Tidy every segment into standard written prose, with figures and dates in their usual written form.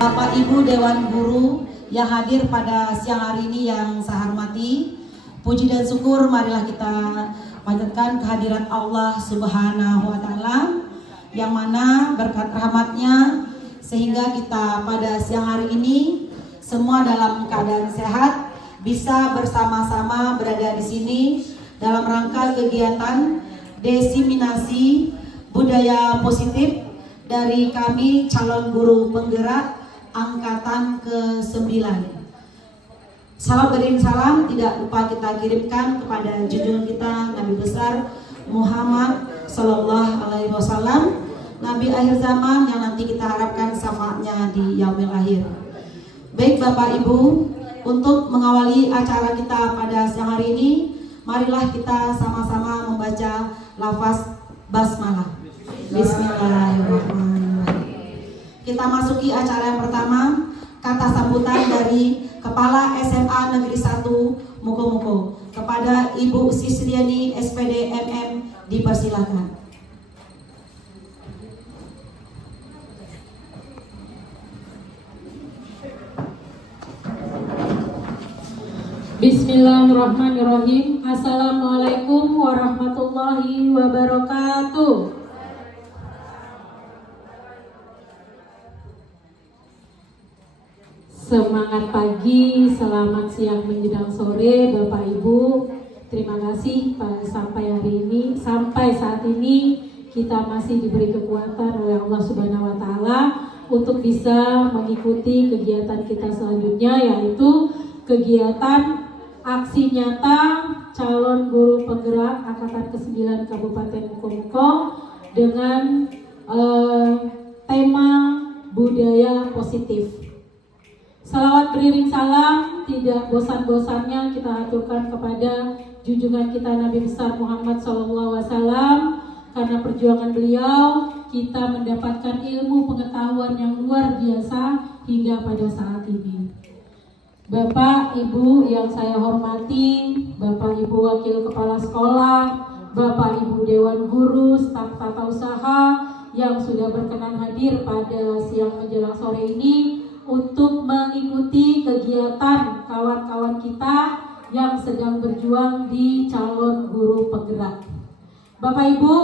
Bapak Ibu Dewan Guru yang hadir pada siang hari ini yang saya hormati, puji dan syukur marilah kita panjatkan kehadirat Allah Subhanahu wa Ta'ala, yang mana berkat rahmatnya sehingga kita pada siang hari ini semua dalam keadaan sehat, bisa bersama-sama berada di sini dalam rangka kegiatan desiminasi budaya positif dari kami calon guru penggerak angkatan ke-9. Salam beriring salam tidak lupa kita kirimkan kepada junjungan kita Nabi besar Muhammad Sallallahu Alaihi Wasallam, Nabi akhir zaman yang nanti kita harapkan syafaatnya di yaumil akhir. Baik Bapak Ibu, untuk mengawali acara kita pada siang hari ini, marilah kita sama-sama membaca lafaz basmalah. Bismillahirrahmanirrahim. Kita masuki acara yang pertama, kata sambutan dari Kepala SMA Negeri 1 Muko-Muko. Kepada Ibu Sisriani SPD MM dipersilakan. Bismillahirrahmanirrahim. Assalamualaikum warahmatullahi wabarakatuh. Semangat pagi, selamat siang menjelang sore Bapak Ibu. Terima kasih sampai hari ini, sampai saat ini kita masih diberi kekuatan oleh Allah Subhanahu wa Ta'ala untuk bisa mengikuti kegiatan kita selanjutnya, yaitu kegiatan aksi nyata calon guru penggerak angkatan ke-9 Kabupaten Muko-Muko dengan tema budaya positif. Salawat beriring salam tidak bosan-bosannya kita aturkan kepada junjungan kita Nabi besar Muhammad SAW, karena perjuangan beliau kita mendapatkan ilmu pengetahuan yang luar biasa hingga pada saat ini. Bapak, Ibu yang saya hormati, Bapak Ibu Wakil Kepala Sekolah, Bapak Ibu Dewan Guru, staf tata usaha yang sudah berkenan hadir pada siang menjelang sore ini untuk mengikuti kegiatan kawan-kawan kita yang sedang berjuang di calon guru penggerak. Bapak Ibu,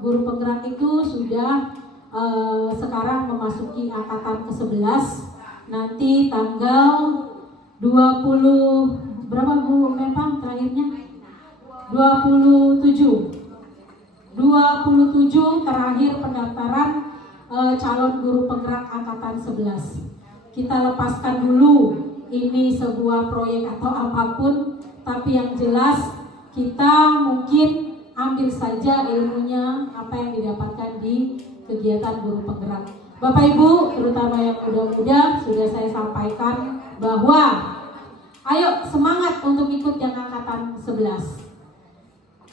guru penggerak itu sudah sekarang memasuki angkatan ke-11. Nanti tanggal 20 berapa Bu Mempang terakhirnya? 27 terakhir pendaftaran calon guru penggerak angkatan 11. Kita lepaskan dulu ini sebuah proyek atau apapun, tapi yang jelas kita mungkin ambil saja ilmunya apa yang didapatkan di kegiatan guru penggerak. Bapak Ibu, terutama yang muda-muda, sudah saya sampaikan bahwa ayo semangat untuk ikut yang angkatan 11.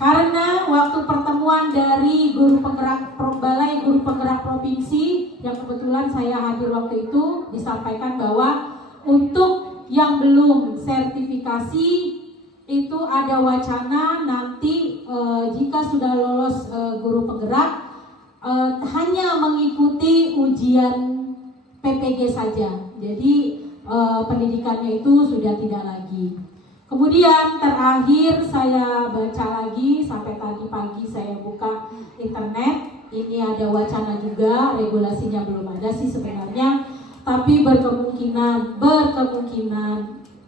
Karena waktu pertemuan dari guru penggerak Balai Guru Penggerak Provinsi yang kebetulan saya hadir waktu itu, disampaikan bahwa untuk yang belum sertifikasi itu ada wacana nanti jika sudah lolos guru penggerak hanya mengikuti ujian PPG saja. Jadi pendidikannya itu sudah tidak lagi. Kemudian terakhir saya baca lagi, sampai tadi pagi saya buka internet, ini ada wacana juga, regulasinya belum ada sih sebenarnya, tapi berkemungkinan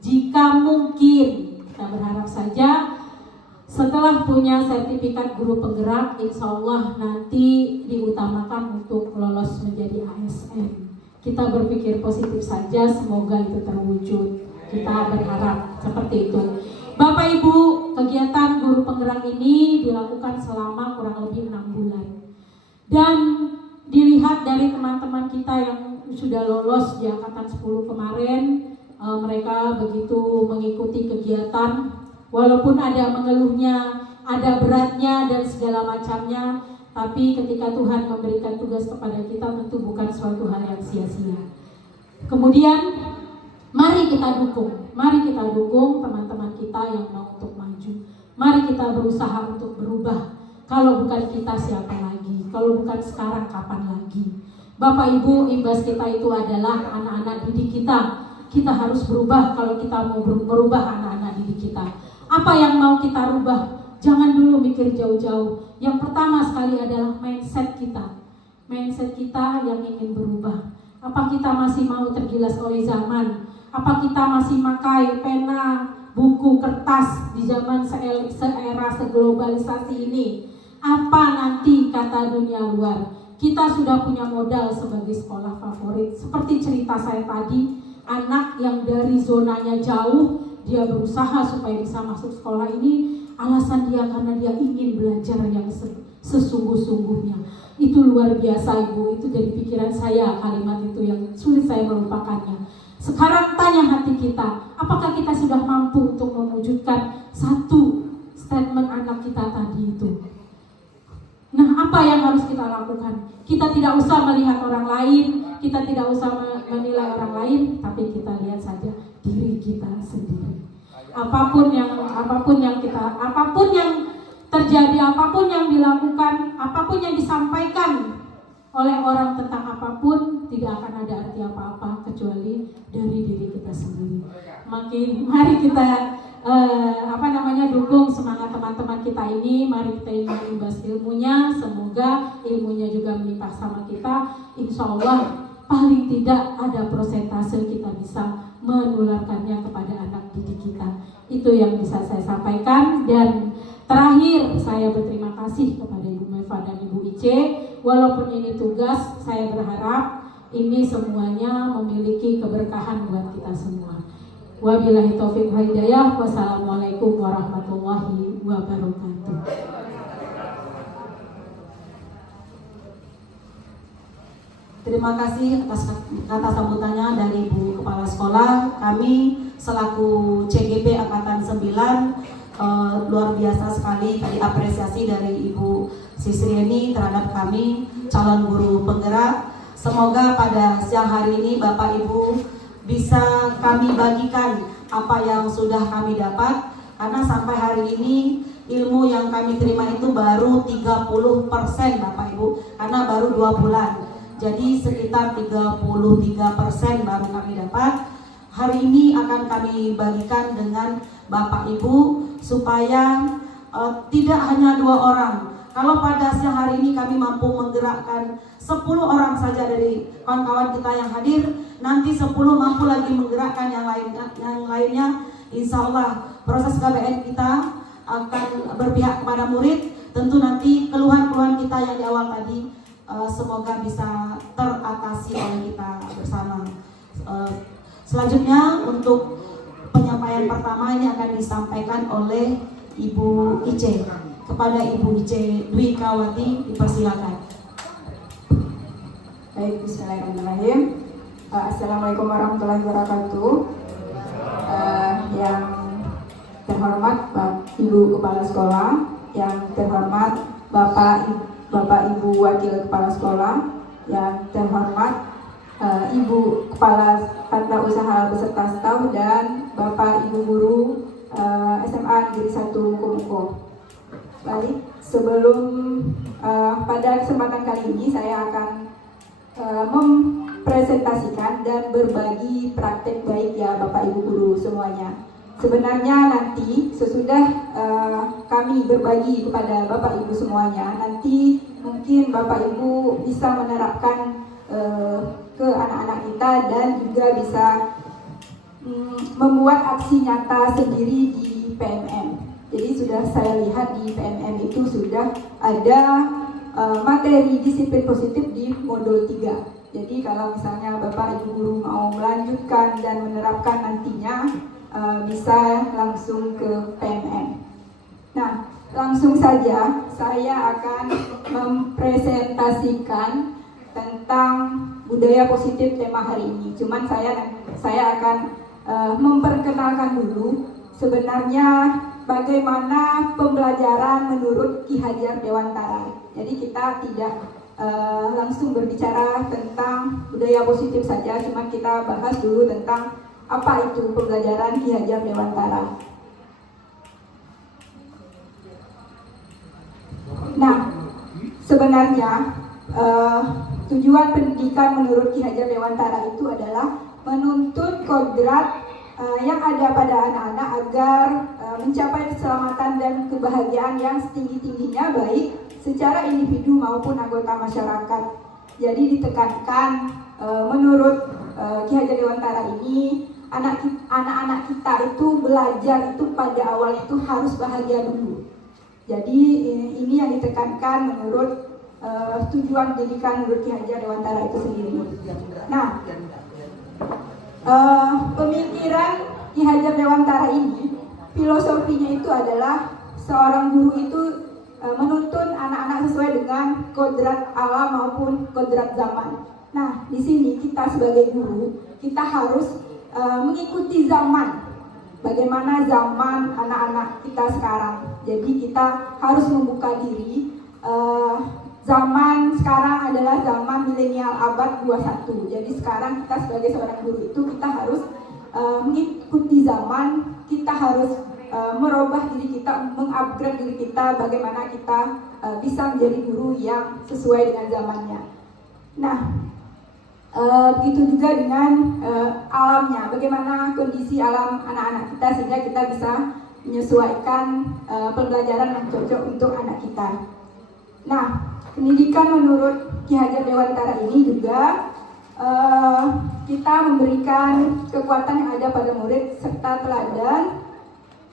jika mungkin, kita berharap saja setelah punya sertifikat guru penggerak, insya Allah nanti diutamakan untuk lolos menjadi ASN. Kita berpikir positif saja, semoga itu terwujud. Kita berharap seperti itu. Bapak Ibu, kegiatan guru penggerak ini dilakukan selama kurang lebih 6 bulan. Dan dilihat dari teman-teman kita yang sudah lolos di angkatan 10 kemarin, mereka begitu mengikuti kegiatan, walaupun ada mengeluhnya, ada beratnya dan segala macamnya, tapi ketika Tuhan memberikan tugas kepada kita tentu bukan suatu hal yang sia-sia. Kemudian mari kita dukung teman-teman kita yang mau untuk maju. Mari kita berusaha untuk berubah. Kalau bukan kita siapa lagi? Kalau bukan sekarang kapan lagi? Bapak Ibu, imbas kita itu adalah anak-anak didik kita. Kita harus berubah kalau kita mau merubah anak-anak didik kita. Apa yang mau kita rubah? Jangan dulu mikir jauh-jauh. Yang pertama sekali adalah mindset kita. Mindset kita yang ingin berubah. Apa kita masih mau tergilas oleh zaman? Apa kita masih pakai pena, buku, kertas di zaman seera seglobalisasi ini? Apa nanti kata dunia luar? Kita sudah punya modal sebagai sekolah favorit. Seperti cerita saya tadi, anak yang dari zonanya jauh, dia berusaha supaya bisa masuk sekolah ini. Alasan dia karena dia ingin belajar yang sesungguh-sungguhnya. Itu luar biasa Ibu, itu dari pikiran saya kalimat itu yang sulit saya melupakannya. Sekarang tanya hati kita, apakah kita sudah mampu untuk mewujudkan satu statement anak kita tadi itu? Nah, apa yang harus kita lakukan? Kita tidak usah melihat orang lain, kita tidak usah menilai orang lain, tapi kita lihat saja diri kita sendiri. Apapun yang terjadi, apapun yang dilakukan, apapun yang disampaikan oleh orang tentang apapun, tidak akan ada arti apa-apa kecuali dari diri kita sendiri. Mari kita dukung semangat teman-teman kita ini. Mari kita mengimbas ilmunya, semoga ilmunya juga melimpah sama kita. Insya Allah paling tidak ada persentase kita bisa menularkannya kepada anak didik kita. Itu yang bisa saya sampaikan. Dan terakhir saya berterima kasih kepada Ibu Meva dan Ibu Ice. Walaupun ini tugas, saya berharap ini semuanya memiliki keberkahan buat kita semua. Wabillahi taufiq wal hidayah. Wassalamualaikum warahmatullahi wabarakatuh. Terima kasih atas kata sambutannya dari Ibu Kepala Sekolah. Kami selaku CGP Angkatan 9 luar biasa sekali tadi apresiasi dari Ibu Sisrieni terhadap kami calon guru penggerak. Semoga pada siang hari ini Bapak Ibu bisa kami bagikan apa yang sudah kami dapat, karena sampai hari ini ilmu yang kami terima itu baru 30% Bapak Ibu, karena baru 2 bulan. Jadi sekitar 33% baru kami dapat. Hari ini akan kami bagikan dengan Bapak Ibu supaya tidak hanya 2 orang. Kalau pada siang hari ini kami mampu menggerakkan 10 orang saja dari kawan-kawan kita yang hadir, nanti 10 mampu lagi menggerakkan yang lainnya. Insya Allah proses KBN kita akan berpihak kepada murid. Tentu nanti keluhan-keluhan kita yang di awal tadi semoga bisa teratasi oleh kita bersama. Selanjutnya untuk penyampaian pertama ini akan disampaikan oleh Ibu Ice. Kepada Ibu Ice Dwi Kawati dipersilakan. Baik, bismillahirrahmanirrahim. Assalamualaikum warahmatullahi wabarakatuh. Yang terhormat Ibu Kepala Sekolah, yang terhormat Bapak Ibu Wakil Kepala Sekolah, yang terhormat Ibu Kepala Tata Usaha beserta staf, dan Bapak Ibu Guru SMA Negeri 1 Kumuko. Baik, sebelum pada kesempatan kali ini saya akan mempresentasikan dan berbagi praktek baik ya Bapak Ibu Guru semuanya. Sebenarnya nanti sesudah kami berbagi kepada Bapak Ibu semuanya, nanti mungkin Bapak Ibu bisa menerapkan ke anak-anak kita dan juga bisa membuat aksi nyata sendiri di PMM. Jadi sudah saya lihat di PMM itu sudah ada materi disiplin positif di modul 3. Jadi kalau misalnya Bapak Ibu Guru mau melanjutkan dan menerapkan nantinya, bisa langsung ke PMM. Nah, langsung saja saya akan mempresentasikan tentang budaya positif tema hari ini. Cuman saya akan memperkenalkan dulu sebenarnya bagaimana pembelajaran menurut Ki Hajar Dewantara. Jadi kita tidak langsung berbicara tentang budaya positif saja, cuma kita bahas dulu tentang apa itu pembelajaran Ki Hajar Dewantara. Nah, sebenarnya tujuan pendidikan menurut Ki Hajar Dewantara itu adalah menuntut kodrat yang ada pada anak-anak agar mencapai keselamatan dan kebahagiaan yang setinggi-tingginya baik secara individu maupun anggota masyarakat. Jadi ditekankan menurut Ki Hajar Dewantara ini anak-anak kita itu belajar itu pada awal itu harus bahagia dulu. Jadi ini yang ditekankan menurut tujuan pendidikan menurut Ki Hajar Dewantara itu sendiri. Nah, pemikiran Ki Hajar Dewantara ini, filosofinya itu adalah seorang guru itu menuntun anak-anak sesuai dengan kodrat alam maupun kodrat zaman. Nah, di sini kita sebagai guru, kita harus mengikuti zaman. Bagaimana zaman anak-anak kita sekarang. Jadi kita harus membuka diri. Zaman sekarang adalah zaman milenial abad 21. Jadi sekarang kita sebagai seorang guru itu kita harus mengikuti zaman, kita harus merubah diri kita, mengupgrade diri kita, bagaimana kita bisa menjadi guru yang sesuai dengan zamannya. Nah, begitu juga dengan alamnya, bagaimana kondisi alam anak-anak kita sehingga kita bisa menyesuaikan pembelajaran yang cocok untuk anak kita. Nah, pendidikan menurut Ki Hajar Dewantara ini juga kita memberikan kekuatan yang ada pada murid serta teladan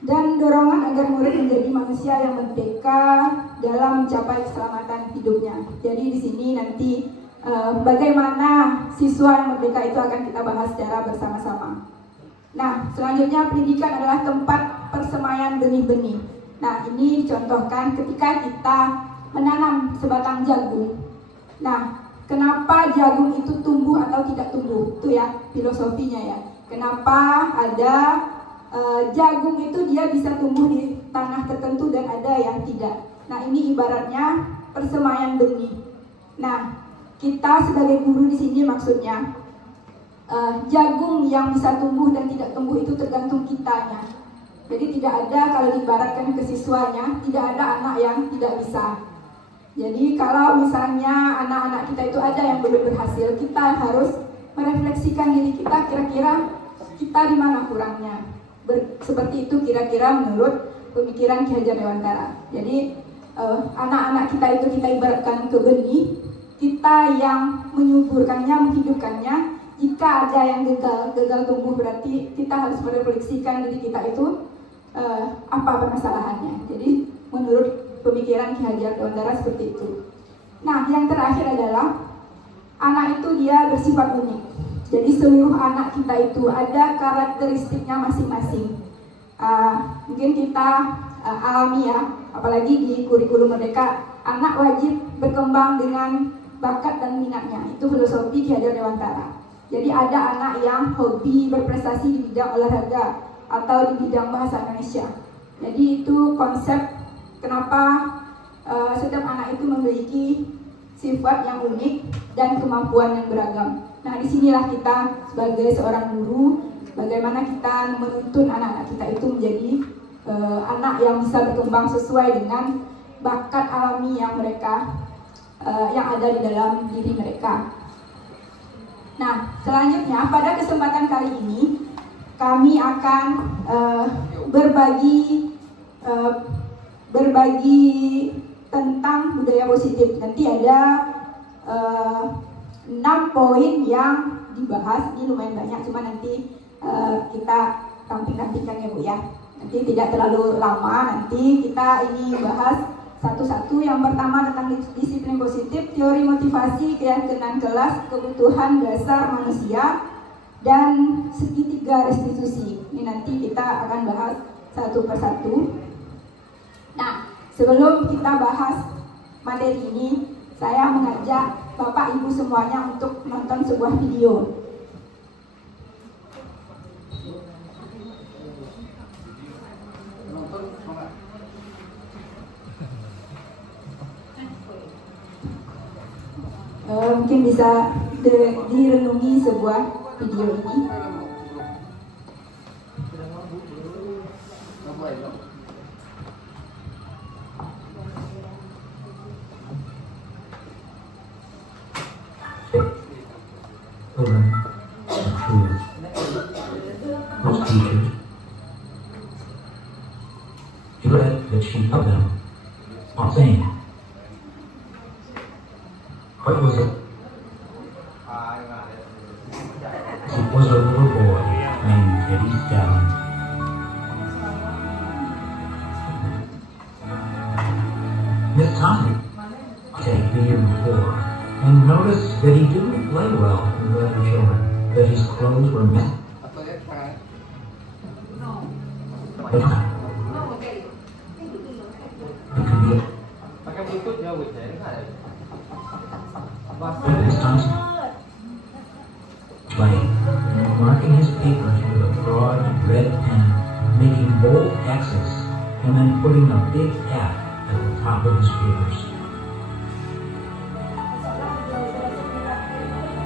dan dorongan agar murid menjadi manusia yang merdeka dalam mencapai keselamatan hidupnya. Jadi di sini nanti bagaimana siswa yang merdeka itu akan kita bahas secara bersama-sama. Nah, selanjutnya pendidikan adalah tempat persemaian benih-benih. Nah, ini dicontohkan ketika kita menanam sebatang jagung. Nah, kenapa jagung itu tumbuh atau tidak tumbuh? Itu ya filosofinya ya. Kenapa ada jagung itu dia bisa tumbuh di tanah tertentu dan ada yang tidak. Nah, ini ibaratnya persemaian benih. Nah, kita sebagai guru di sini maksudnya jagung yang bisa tumbuh dan tidak tumbuh itu tergantung kitanya. Jadi tidak ada, kalau diibaratkan ke siswanya, tidak ada anak yang tidak bisa. Jadi kalau misalnya anak-anak kita itu ada yang belum berhasil, kita harus merefleksikan diri kita, kira-kira kita di mana kurangnya. Seperti itu kira-kira menurut pemikiran Ki Hajar Dewantara. Jadi anak-anak kita itu kita ibaratkan ke benih, kita yang menyuburkannya, menghidupkannya. Jika ada yang gagal tumbuh, berarti kita harus merefleksikan diri kita itu apa permasalahannya. Jadi menurut pemikiran Ki Hajar Dewantara seperti itu. Nah, yang terakhir adalah anak itu dia bersifat unik. Jadi seluruh anak kita itu ada karakteristiknya masing-masing. Mungkin kita alami ya, apalagi di kurikulum Merdeka, anak wajib berkembang dengan bakat dan minatnya. Itu filosofi Ki Hajar Dewantara. Jadi ada anak yang hobi berprestasi di bidang olahraga atau di bidang bahasa Indonesia. Jadi itu konsep kenapa setiap anak itu memiliki sifat yang unik dan kemampuan yang beragam. Nah, disinilah kita sebagai seorang guru, bagaimana kita menuntun anak-anak kita itu menjadi anak yang bisa berkembang sesuai dengan bakat alami yang mereka yang ada di dalam diri mereka. Nah, selanjutnya pada kesempatan kali ini kami akan berbagi tentang budaya positif. Nanti ada 6 poin yang dibahas. Ini lumayan banyak, cuma nanti kita ramping-rampingkan ya Bu ya. Nanti tidak terlalu lama, nanti kita ini bahas satu-satu. Yang pertama tentang disiplin positif, teori motivasi, keyakinan kelas, kebutuhan dasar manusia, dan segitiga restitusi. Ini nanti kita akan bahas satu persatu. Nah, sebelum kita bahas materi ini, saya mengajak Bapak Ibu semuanya untuk menonton sebuah video. Mungkin bisa direnungi sebuah video ini. children the truth. Most teachers dread that she taught them on saying, what was it? It was a little boy named Teddy Stalin. Miss Thompson checked the year before and noticed that he didn't play well with the other children, that his clothes were messy. Miss Thompson playing, marking his papers with a broad red pen, making bold X's, and then putting a big F at the top of his papers.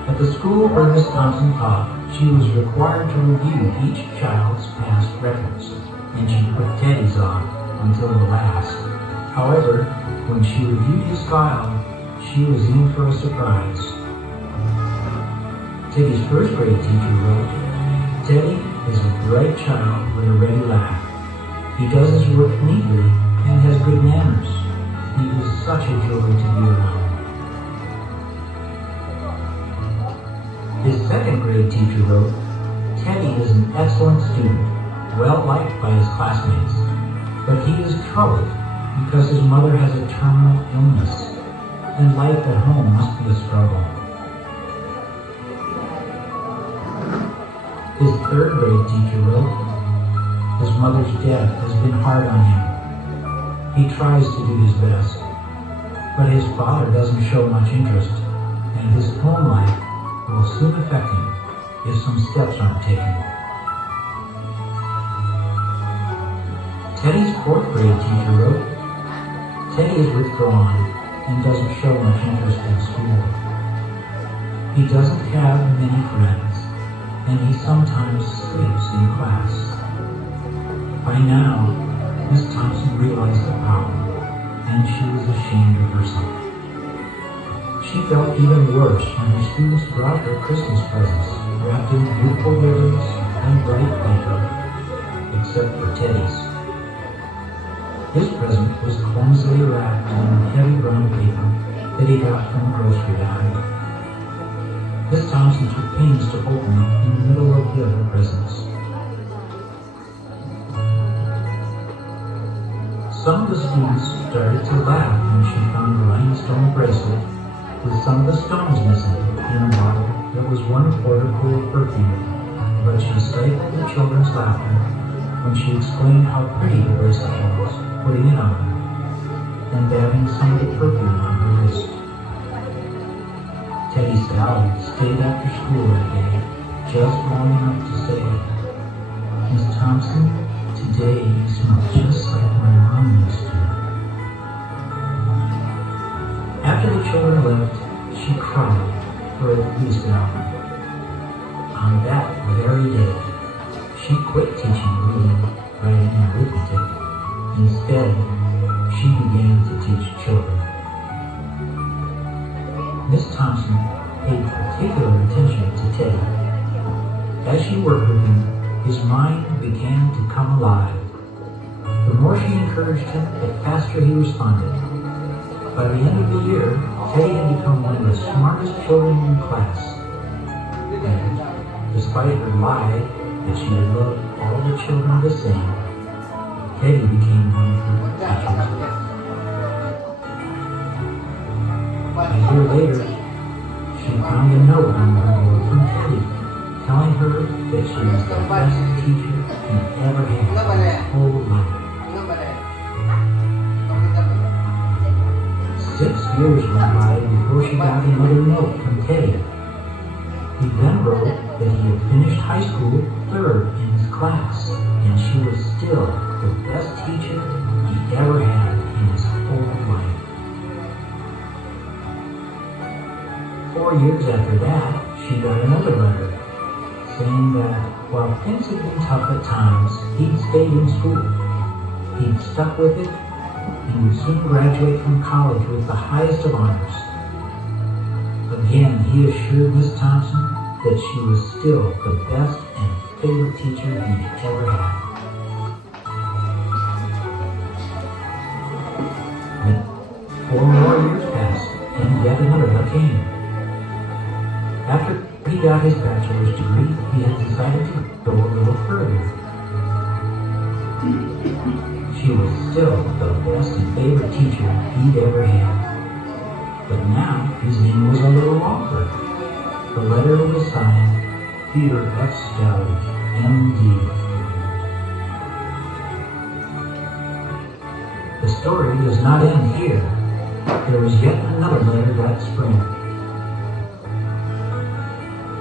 At the school where Miss Thompson taught, she was required to review each child's past records, and she put Teddy's on until the last. However, when she reviewed his file, she was in for a surprise. Teddy's first grade teacher wrote, Teddy is a bright child with a ready laugh. He does his work neatly and has good manners. He is such a joy to be around. His second grade teacher wrote, Teddy is an excellent student, well liked by his classmates, but he is troubled because his mother has a terminal illness, and life at home must be a struggle. His third grade teacher wrote, his mother's death has been hard on him. He tries to do his best, but his father doesn't show much interest, and his home life will soon affect him if some steps aren't taken. Teddy's fourth grade teacher wrote, Teddy is withdrawn and doesn't show much interest in school. He doesn't have many friends, and he sometimes sleeps in class. By now, Miss Thompson realized the problem, and she was ashamed of herself. She felt even worse when her students brought her Christmas presents, wrapped in beautiful ribbons and bright paper, except for Teddy's. His present was clumsily wrapped in heavy brown paper that he got from the grocery bag. Miss Thompson took pains to open it in the middle of the other presents. Some of the students started to laugh when she found a rhinestone bracelet with some of the stones missing in a bottle that was 1/4 full of perfume, but she stifled the children's laughter when she explained how pretty the bracelet was, putting it on, and dabbing some of the perfume on her wrist. Teddy Stalin stayed after school that day, just long enough to say, Miss Thompson, today you smell just like my mom used to. After the children left, she cried for at least an hour. On that very day, she quit teaching reading, writing, and arithmetic. Instead, she began to teach children. Miss Thompson paid particular attention to Teddy. As she worked with him, his mind began to come alive. The more she encouraged him, the faster he responded. By the end of the year, Teddy had become one of the smartest children in class. And despite her lie that she loved all the children the same, Teddy became one of her teachers. A year later, she found a note on her door from Teddy, telling her that she was the best teacher he ever had in his whole life. 6 years went by before she got another note from Teddy. He then wrote that he had finished high school 3rd in his class, and she was still the best teacher he ever had in his whole life. 4 years after that, she got another letter saying that while things had been tough at times, he'd stayed in school. He'd stuck with it and would soon graduate from college with the highest of honors. Again, he assured Miss Thompson that she was still the best and favorite teacher he'd ever had. But 4 more years passed, and yet another came. After he got his bachelor's degree, he had decided to go a little further. She was still the best and favorite teacher he'd ever had. But now his name was a little longer. The letter was signed Peter F. Scally, M.D. The story does not end here. There was yet another letter that spring.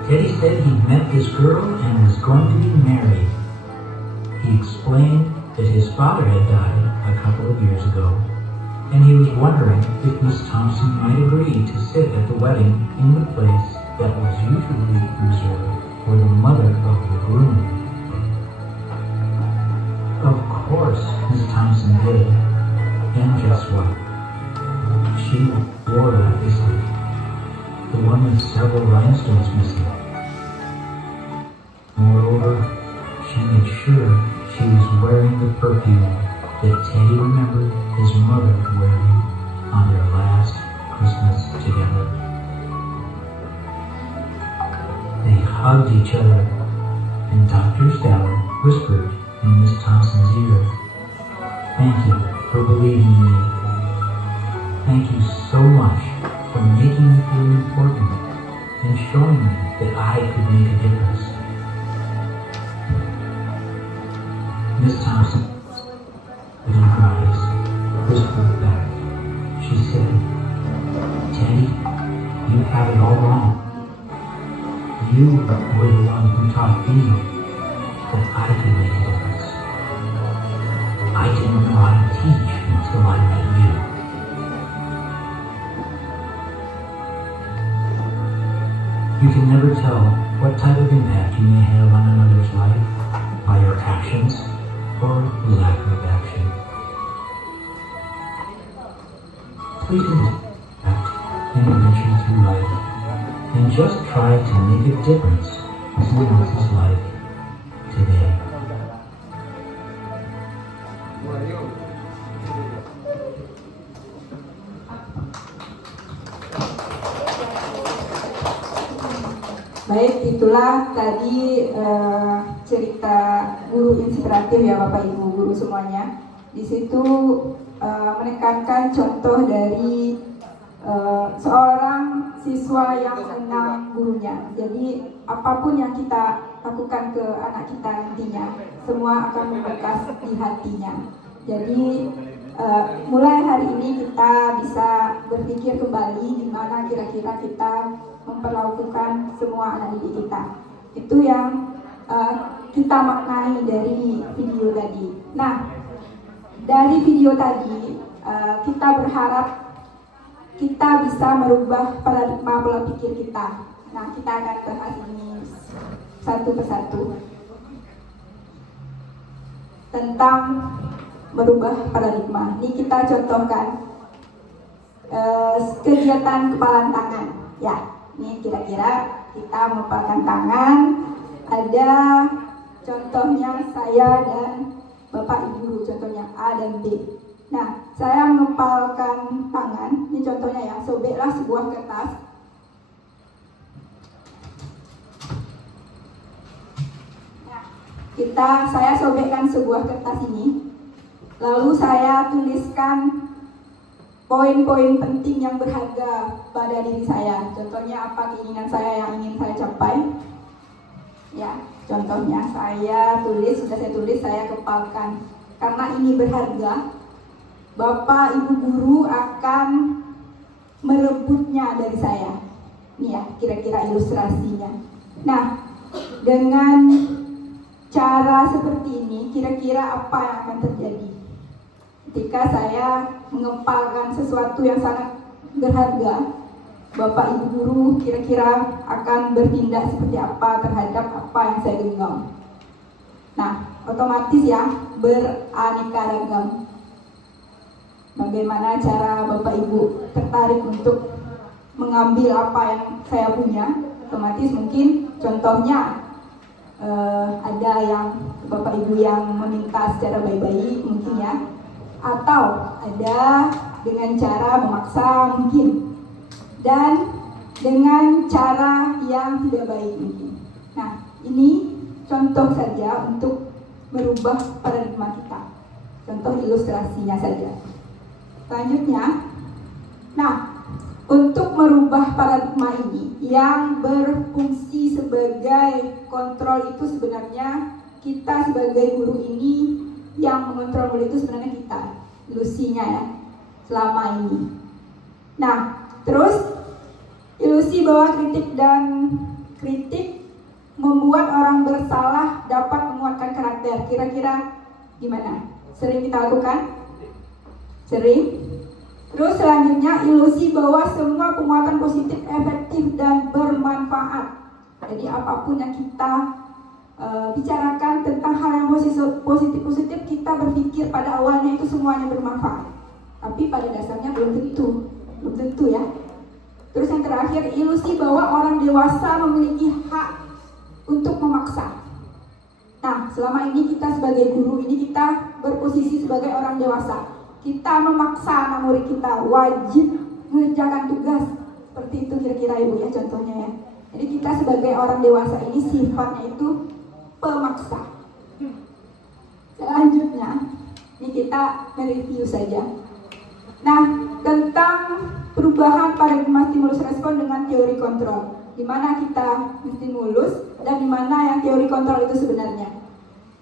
Teddy said he'd met this girl and was going to be married. He explained that his father had died a couple of years ago, and he was wondering if Miss Thompson might agree to sit at the wedding in the place that was usually reserved for the mother of the groom. Of course, Miss Thompson did, and guess what? She wore that bracelet, the one with several rhinestones missing. Moreover, she made sure she was wearing the perfume that Teddy remembered his mother wearing on their last Christmas together. They hugged each other, and Dr. Stoller whispered in Miss Thompson's ear, "Thank you for believing in me. Thank you so much for making me feel important and showing me that I could make a difference." Miss Thompson, with her eyes, whispered back. She said, "Teddy, you have it all wrong. You were the one who taught me that I could make a difference. I didn't know how to teach until I met you." You can never tell what type of impact you may have on another's life by your actions or lack of action. Please act intervention through life and just try to make a difference in someone else's life today. Baik, itulah tadi cerita guru inspiratif ya Bapak Ibu guru semuanya. Di situ menekankan contoh dari seorang siswa yang mengenal gurunya. Jadi apapun yang kita lakukan ke anak kita nantinya, semua akan membekas di hatinya. Jadi mulai hari ini kita bisa berpikir kembali di mana kira-kira kita memperlakukan semua anak didik kita. Itu yang kita maknai dari video tadi. Nah, dari video tadi kita berharap kita bisa merubah paradigma pola pikir kita. Nah, kita akan bahas ini satu persatu tentang merubah paradigma. Ini kita contohkan kegiatan kepalan tangan. Ya, ini kira-kira kita mengepalkan tangan. Ada contohnya saya dan Bapak Ibu, contohnya A dan B. Nah, saya mengepalkan tangan. Ini contohnya ya, sobeklah sebuah kertas. Nah, saya sobekkan sebuah kertas ini. Lalu saya tuliskan poin-poin penting yang berharga pada diri saya. Contohnya apa keinginan saya yang ingin saya capai. Ya, contohnya saya tulis, sudah saya tulis, saya kepalkan. Karena ini berharga, Bapak Ibu guru akan merebutnya dari saya. Ini ya, kira-kira ilustrasinya. Nah, dengan cara seperti ini, kira-kira apa yang akan terjadi? Ketika saya mengepalkan sesuatu yang sangat berharga, Bapak Ibu guru kira-kira akan bertindak seperti apa terhadap apa yang saya genggam. Nah, otomatis ya beraneka ragam. Bagaimana cara Bapak Ibu tertarik untuk mengambil apa yang saya punya, otomatis mungkin contohnya ada yang Bapak Ibu yang meminta secara baik-baik mungkin ya, atau ada dengan cara memaksa mungkin, dan dengan cara yang tidak baik mungkin. Nah, ini contoh saja untuk merubah paradigma kita. Contoh ilustrasinya saja. Selanjutnya, nah, untuk merubah paradigma ini yang berfungsi sebagai kontrol itu sebenarnya kita sebagai guru ini, yang mengontrol guru itu sebenarnya kita, ilusinya ya, selama ini. Nah, terus ilusi bahwa kritik membuat orang bersalah dapat menguatkan karakter. Kira-kira gimana? Sering kita lakukan? Sering. Terus selanjutnya ilusi bahwa semua penguatan positif efektif dan bermanfaat. Jadi apapun yang kita bicarakan tentang hal yang positif, kita berpikir pada awalnya itu semuanya bermanfaat. Tapi pada dasarnya belum tentu ya. Terus yang terakhir, ilusi bahwa orang dewasa memiliki hak untuk memaksa. Nah, selama ini kita sebagai guru ini kita berposisi sebagai orang dewasa. Kita memaksa anak murid kita wajib mengerjakan tugas. Seperti itu kira-kira Ibu ya contohnya ya. Jadi kita sebagai orang dewasa ini sifatnya itu pemaksa. Selanjutnya, ini kita mereview saja. Nah, tentang perubahan paradigma stimulus respon dengan teori kontrol. Di mana kita stimulus dan di mana yang teori kontrol itu sebenarnya.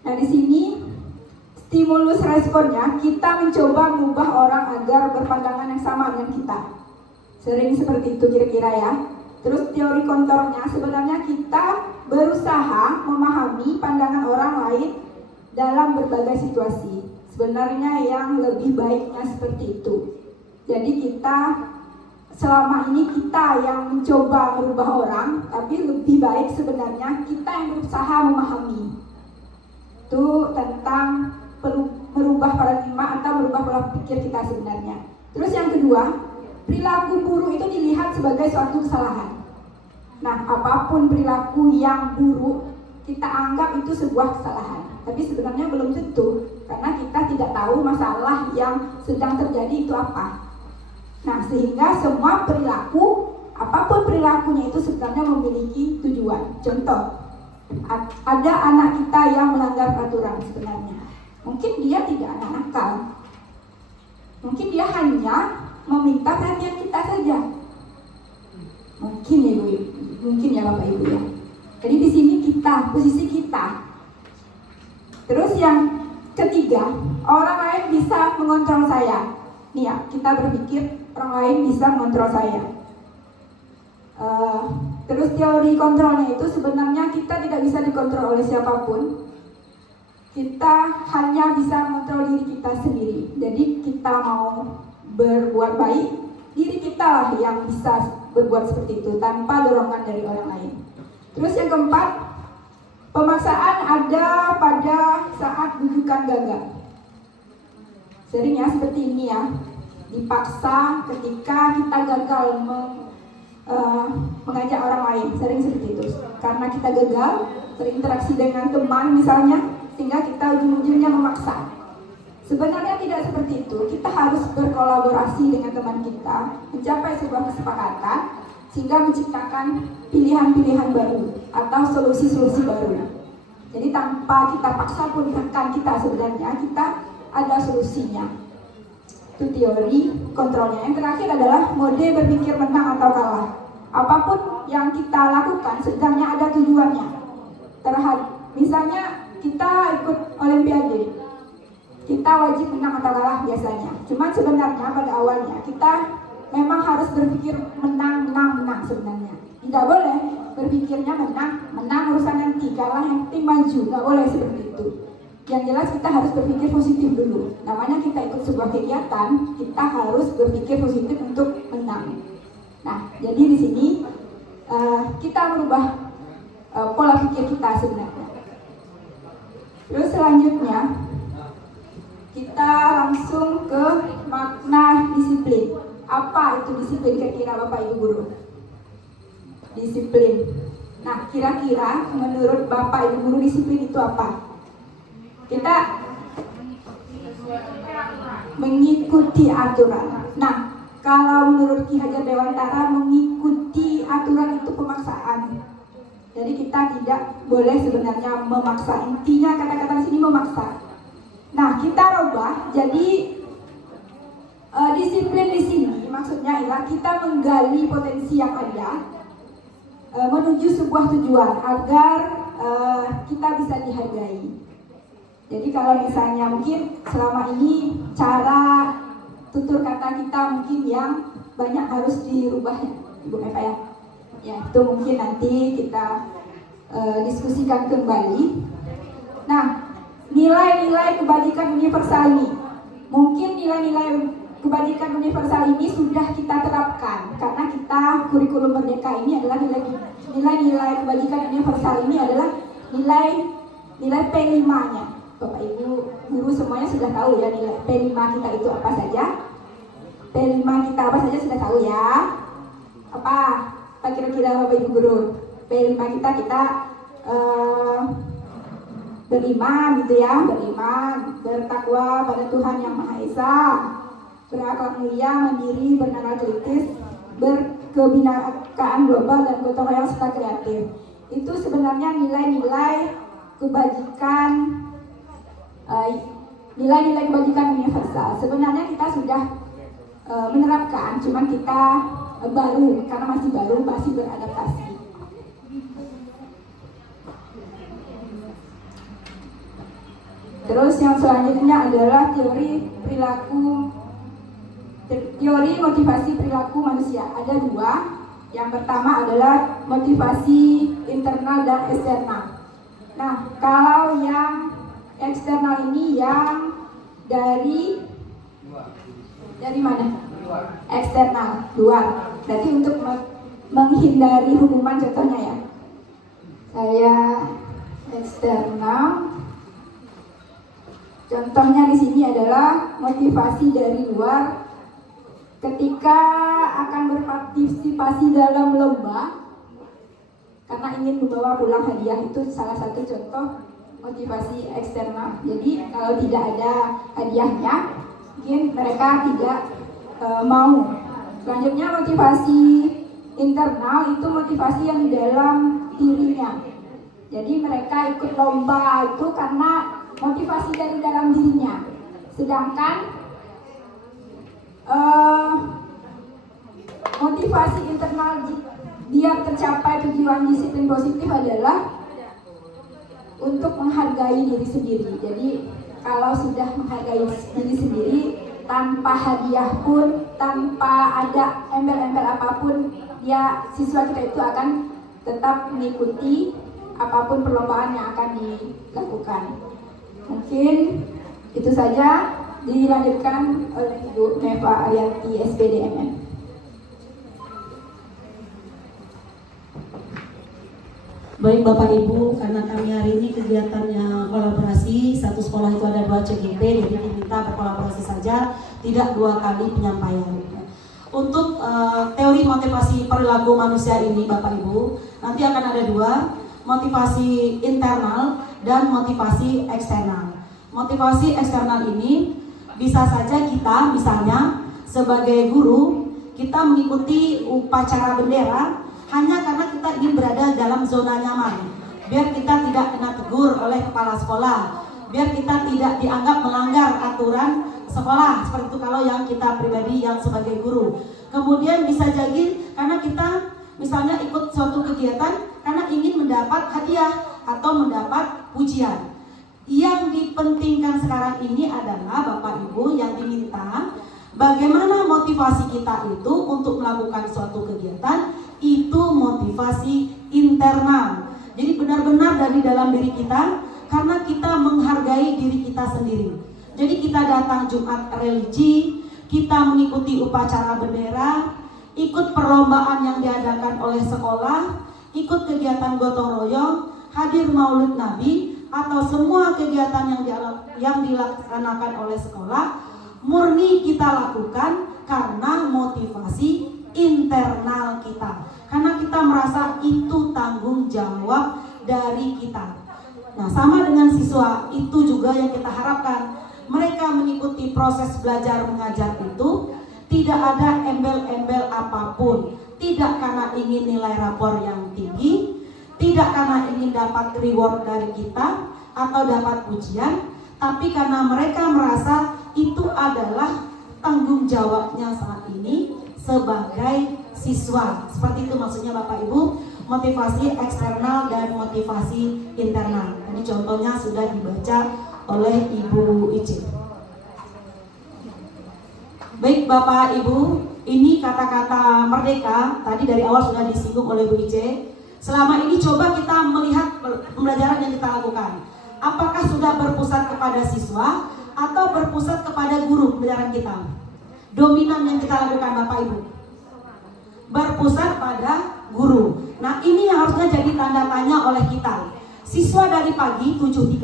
Nah, di sini stimulus responnya kita mencoba mengubah orang agar berpandangan yang sama dengan kita. Sering seperti itu kira-kira ya. Terus teori kontrolnya sebenarnya kita berusaha memahami pandangan orang lain dalam berbagai situasi. Sebenarnya yang lebih baiknya seperti itu. Jadi kita selama ini kita yang mencoba merubah orang, tapi lebih baik sebenarnya kita yang berusaha memahami. Itu tentang merubah paradigma atau merubah pola pikir kita sebenarnya. Terus yang kedua, perilaku buruk itu dilihat sebagai suatu kesalahan. Nah, apapun perilaku yang buruk kita anggap itu sebuah kesalahan. Tapi sebenarnya belum tentu, karena kita tidak tahu masalah yang sedang terjadi itu apa. Nah, sehingga semua perilaku, apapun perilakunya itu sebenarnya memiliki tujuan. Contoh, ada anak kita yang melanggar peraturan sebenarnya. Mungkin dia tidak anak nakal. Mungkin dia hanya meminta perhatian kita saja. Mungkin ya Ibu, mungkin ya Bapak Ibu ya. Jadi di sini kita, posisi kita. Terus yang ketiga, orang lain bisa mengontrol saya. Nih ya, kita berpikir orang lain bisa mengontrol saya. Terus teori kontrolnya itu sebenarnya kita tidak bisa dikontrol oleh siapapun. Kita hanya bisa mengontrol diri kita sendiri. Jadi kita mau berbuat baik, diri kita lah yang bisa berbuat seperti itu tanpa dorongan dari orang lain. Terus yang keempat, pemaksaan ada pada saat rujukan gagal. Sering ya seperti ini ya, dipaksa ketika kita gagal mengajak orang lain, sering seperti itu. Karena kita gagal berinteraksi dengan teman misalnya, sehingga kita ujung-ujungnya memaksa. Sebenarnya tidak seperti itu. Kita harus berkolaborasi dengan teman kita, mencapai sebuah kesepakatan, sehingga menciptakan pilihan-pilihan baru atau solusi-solusi baru. Jadi tanpa kita paksa pun rekan kita sebenarnya kita ada solusinya. Itu teori kontrolnya. Yang terakhir adalah mode berpikir menang atau kalah. Apapun yang kita lakukan sebenarnya ada tujuannya. Misalnya kita ikut olimpiade, kita wajib menang atau kalah biasanya. Cuman sebenarnya pada awalnya kita memang harus berpikir menang sebenarnya. Tidak boleh berpikirnya menang urusan nanti, kalah yang penting maju. Nggak boleh seperti itu. Yang jelas kita harus berpikir positif dulu. Namanya kita ikut sebuah kegiatan, kita harus berpikir positif untuk menang. Nah, jadi di sini kita merubah pola pikir kita sebenarnya. Terus selanjutnya kita langsung ke makna disiplin. Apa itu disiplin kira-kira Bapak Ibu Guru? disiplin. Nah, kira-kira menurut Bapak Ibu guru disiplin itu apa? Kita mengikuti aturan. Nah, kalau menurut Ki Hajar Dewantara, mengikuti aturan itu pemaksaan. Jadi kita tidak boleh sebenarnya memaksa. Intinya kata-kata di sini memaksa. Nah, kita rubah jadi disiplin di sini maksudnya ialah kita menggali potensi yang ada menuju sebuah tujuan agar kita bisa dihargai. Jadi kalau misalnya mungkin selama ini cara tutur kata kita mungkin yang banyak harus dirubah ya, Ibu Eva ya. Ya, itu mungkin nanti kita diskusikan kembali. Nah, nilai-nilai kebajikan universal ini, mungkin nilai-nilai kebajikan universal ini sudah kita terapkan karena kita kurikulum Merdeka ini adalah nilai-nilai kebajikan universal ini adalah nilai P5-nya. Bapak Ibu guru semuanya sudah tahu ya nilai P5 kita itu apa saja. P5 kita apa saja sudah tahu ya. Apa kira-kira Bapak Ibu guru? P5 kita beriman gitu ya, beriman, bertakwa pada Tuhan Yang Maha Esa, berakhlak mulia, mandiri, bernara kritis, berkebinekaan global dan gotong royong serta kreatif. Itu sebenarnya nilai-nilai kebajikan, nilai-nilai kebajikan universal. Sebenarnya kita sudah menerapkan, cuman kita baru karena masih beradaptasi. Terus yang selanjutnya adalah teori motivasi perilaku manusia. Ada dua. Yang pertama adalah motivasi internal dan eksternal. Nah, kalau yang eksternal ini yang dari mana? Eksternal, luar. Berarti untuk menghindari hukuman contohnya ya. Saya eksternal. Contohnya di sini adalah motivasi dari luar ketika akan berpartisipasi dalam lomba karena ingin membawa pulang hadiah, itu salah satu contoh motivasi eksternal. Jadi kalau tidak ada hadiahnya, mungkin mereka tidak mau. Selanjutnya motivasi internal itu motivasi yang di dalam dirinya. Jadi mereka ikut lomba itu karena motivasi dari dalam dirinya. Sedangkan motivasi internal biar tercapai tujuan disiplin positif adalah untuk menghargai diri sendiri. Jadi kalau sudah menghargai diri sendiri, tanpa hadiah pun, tanpa ada embel-embel apapun, siswa kita itu akan tetap mengikuti apapun perlombaan yang akan dilakukan. Mungkin itu saja, dilanjutkan oleh Ibu Neva Arianti, SPDMM. Baik Bapak Ibu, karena kami hari ini kegiatannya kolaborasi, satu sekolah itu ada 2 CGP, jadi diminta berkolaborasi saja, tidak 2 kali penyampaian. Untuk teori motivasi perilaku manusia ini Bapak Ibu, nanti akan ada 2, motivasi internal dan motivasi eksternal. Motivasi eksternal ini bisa saja kita misalnya sebagai guru, kita mengikuti upacara bendera hanya karena kita ingin berada dalam zona nyaman, biar kita tidak kena tegur oleh kepala sekolah, biar kita tidak dianggap melanggar aturan sekolah, seperti itu kalau yang kita pribadi yang sebagai guru. Kemudian bisa jadi karena kita misalnya ikut suatu kegiatan karena ingin mendapat hadiah atau mendapat pujian. Yang dipentingkan sekarang ini adalah Bapak Ibu yang diminta bagaimana motivasi kita itu untuk melakukan suatu kegiatan, itu motivasi internal. Jadi benar-benar dari dalam diri kita, karena kita menghargai diri kita sendiri. Jadi kita datang Jumat religi, kita mengikuti upacara bendera, ikut perlombaan yang diadakan oleh sekolah, ikut kegiatan gotong royong, hadir maulid Nabi, atau semua kegiatan yang dilaksanakan oleh sekolah, murni kita lakukan karena motivasi internal kita. Karena kita kita merasa itu tanggung jawab dari kita. Nah, sama dengan siswa, itu juga yang kita harapkan. Mereka mengikuti proses belajar mengajar itu tidak ada embel-embel apapun, tidak karena ingin nilai rapor yang tinggi, tidak karena ingin dapat reward dari kita atau dapat pujian, tapi karena mereka merasa itu adalah tanggung jawabnya saat ini sebagai siswa. Seperti itu maksudnya Bapak Ibu, motivasi eksternal dan motivasi internal. Ini contohnya sudah dibaca oleh Ibu Ici. Baik Bapak Ibu, ini kata-kata merdeka tadi dari awal sudah disinggung oleh Bu Ici. Selama ini coba kita melihat pembelajaran yang kita lakukan. Apakah sudah berpusat kepada siswa atau berpusat kepada guru pembelajaran kita? Dominan yang kita lakukan Bapak Ibu berpusat pada guru. Nah, ini yang harusnya jadi tanda tanya oleh kita. Siswa dari pagi 7.30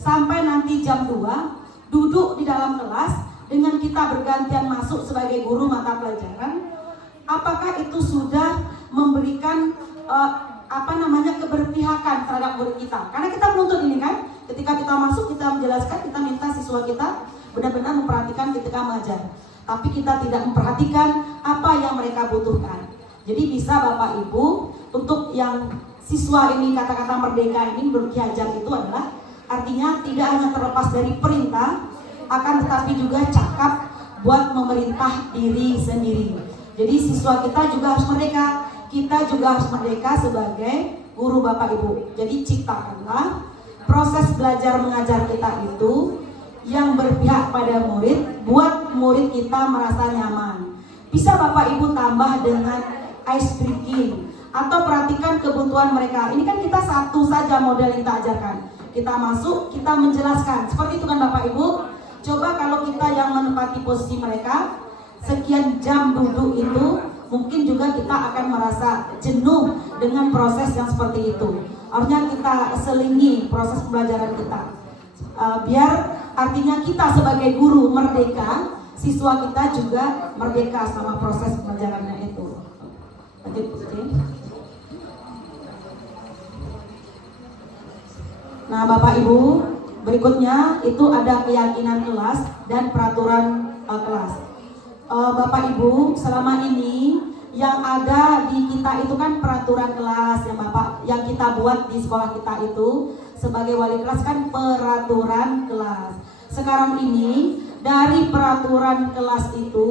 sampai nanti jam 2 duduk di dalam kelas dengan kita bergantian masuk sebagai guru mata pelajaran. Apakah itu sudah memberikan keberpihakan terhadap murid kita? Karena kita menuntut ini kan, ketika kita masuk kita menjelaskan, kita minta siswa kita benar-benar memperhatikan ketika mengajar. Tapi kita tidak memperhatikan apa yang mereka butuhkan. Jadi bisa Bapak Ibu, untuk yang siswa ini kata-kata merdeka ini menurut Ki Hajar itu adalah artinya tidak hanya terlepas dari perintah, akan tetapi juga cakap buat memerintah diri sendiri. Jadi siswa kita juga harus merdeka, kita juga harus merdeka sebagai guru Bapak Ibu. Jadi ciptakanlah proses belajar mengajar kita itu yang berpihak pada murid, buat murid kita merasa nyaman. Bisa Bapak Ibu tambah dengan ice breaking, atau perhatikan kebutuhan mereka. Ini kan kita satu saja model yang kita ajarkan. Kita masuk, kita menjelaskan. Seperti itu kan Bapak Ibu. Coba kalau kita yang menempati posisi mereka, sekian jam duduk itu, mungkin juga kita akan merasa jenuh dengan proses yang seperti itu. Harusnya kita selingi proses pembelajaran kita. Biar artinya kita sebagai guru merdeka, siswa kita juga merdeka sama proses pembelajarannya itu. Nah Bapak Ibu, berikutnya itu ada keyakinan kelas dan peraturan kelas. Bapak Ibu, selama ini yang ada di kita itu kan peraturan kelas yang kita buat di sekolah kita itu sebagai wali kelas kan peraturan kelas. Sekarang ini dari peraturan kelas itu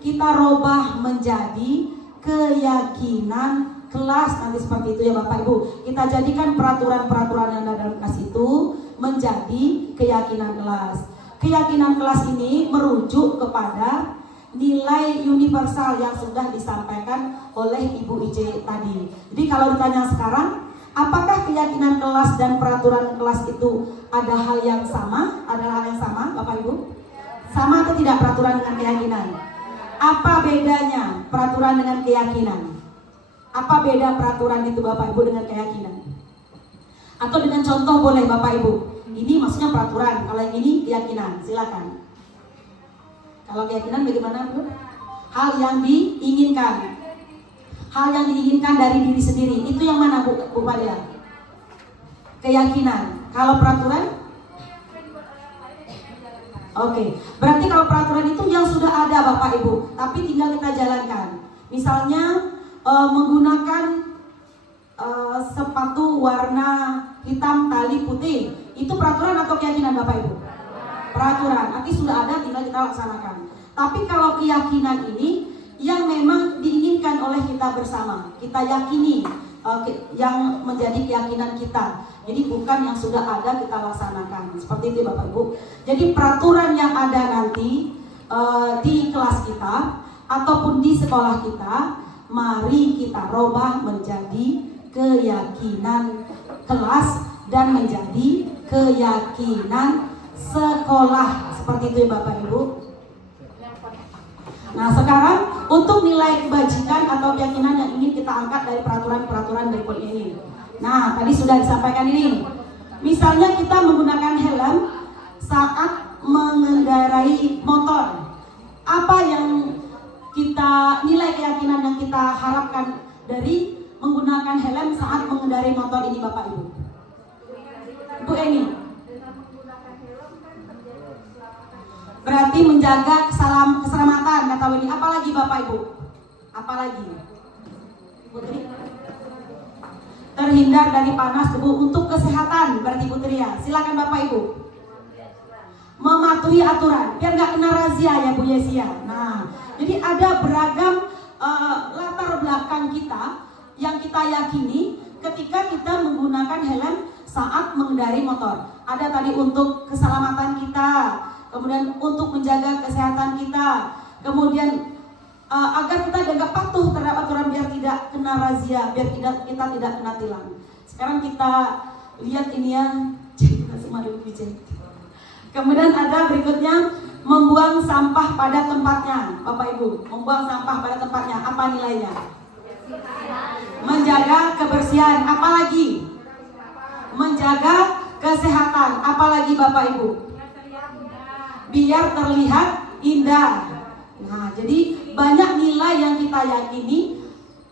kita robah menjadi keyakinan kelas, nanti seperti itu ya Bapak Ibu. Kita jadikan peraturan-peraturan yang ada dalam kelas itu menjadi keyakinan kelas. Keyakinan kelas ini merujuk kepada nilai universal yang sudah disampaikan oleh Ibu Ice tadi. Jadi kalau ditanya sekarang, apakah keyakinan kelas dan peraturan kelas itu ada hal yang sama? Ada hal yang sama Bapak Ibu? Sama atau tidak peraturan dengan keyakinan? Apa bedanya peraturan dengan keyakinan? Apa beda peraturan itu Bapak Ibu dengan keyakinan? Atau dengan contoh boleh Bapak Ibu? Ini maksudnya peraturan, kalau yang ini keyakinan, silakan. Kalau keyakinan bagaimana Bu? Hal yang diinginkan. Hal yang diinginkan dari diri sendiri. Itu yang mana Bu Padilla? Keyakinan. Kalau peraturan? Oke. Berarti kalau peraturan itu yang sudah ada Bapak Ibu, tapi tinggal kita jalankan. Misalnya menggunakan sepatu warna hitam tali putih. Itu peraturan atau keyakinan Bapak Ibu? Peraturan, nanti sudah ada, tinggal kita laksanakan. Tapi kalau keyakinan ini yang memang diinginkan oleh kita bersama, kita yakini yang menjadi keyakinan kita. Jadi bukan yang sudah ada kita laksanakan. Seperti itu Bapak Ibu. Jadi peraturan yang ada nanti di kelas kita ataupun di sekolah kita, mari kita robah menjadi keyakinan kelas dan menjadi keyakinan sekolah. Seperti itu ya Bapak Ibu. Nah sekarang untuk nilai kebajikan atau keyakinan yang ingin kita angkat dari peraturan-peraturan berikut ini. Nah tadi sudah disampaikan ini. Misalnya kita menggunakan helm saat mengendarai motor. Apa yang nilai keyakinan yang kita harapkan dari menggunakan helm saat mengendarai motor ini Bapak Ibu? Bu Eni. Berarti menjaga keselamatan kata Weni. Apalagi Bapak Ibu? Apalagi? Putri? Terhindar dari panas, debu, untuk kesehatan berarti Putri ya. Silakan Bapak Ibu. Mematuhi aturan biar nggak kena razia ya Bu Yesia. Nah, jadi ada beragam latar belakang kita yang kita yakini ketika kita menggunakan helm saat mengendarai motor. Ada tadi untuk keselamatan kita, kemudian untuk menjaga kesehatan kita, kemudian agar kita juga patuh terhadap aturan biar tidak kena razia, biar kita tidak kena tilang. Sekarang kita lihat ini ya, kemudian ada berikutnya membuang sampah pada tempatnya, Bapak Ibu. Membuang sampah pada tempatnya, apa nilainya? Menjaga kebersihan, apalagi? Menjaga kesehatan, apalagi Bapak Ibu? Biar terlihat indah. Nah, jadi banyak nilai yang kita yakini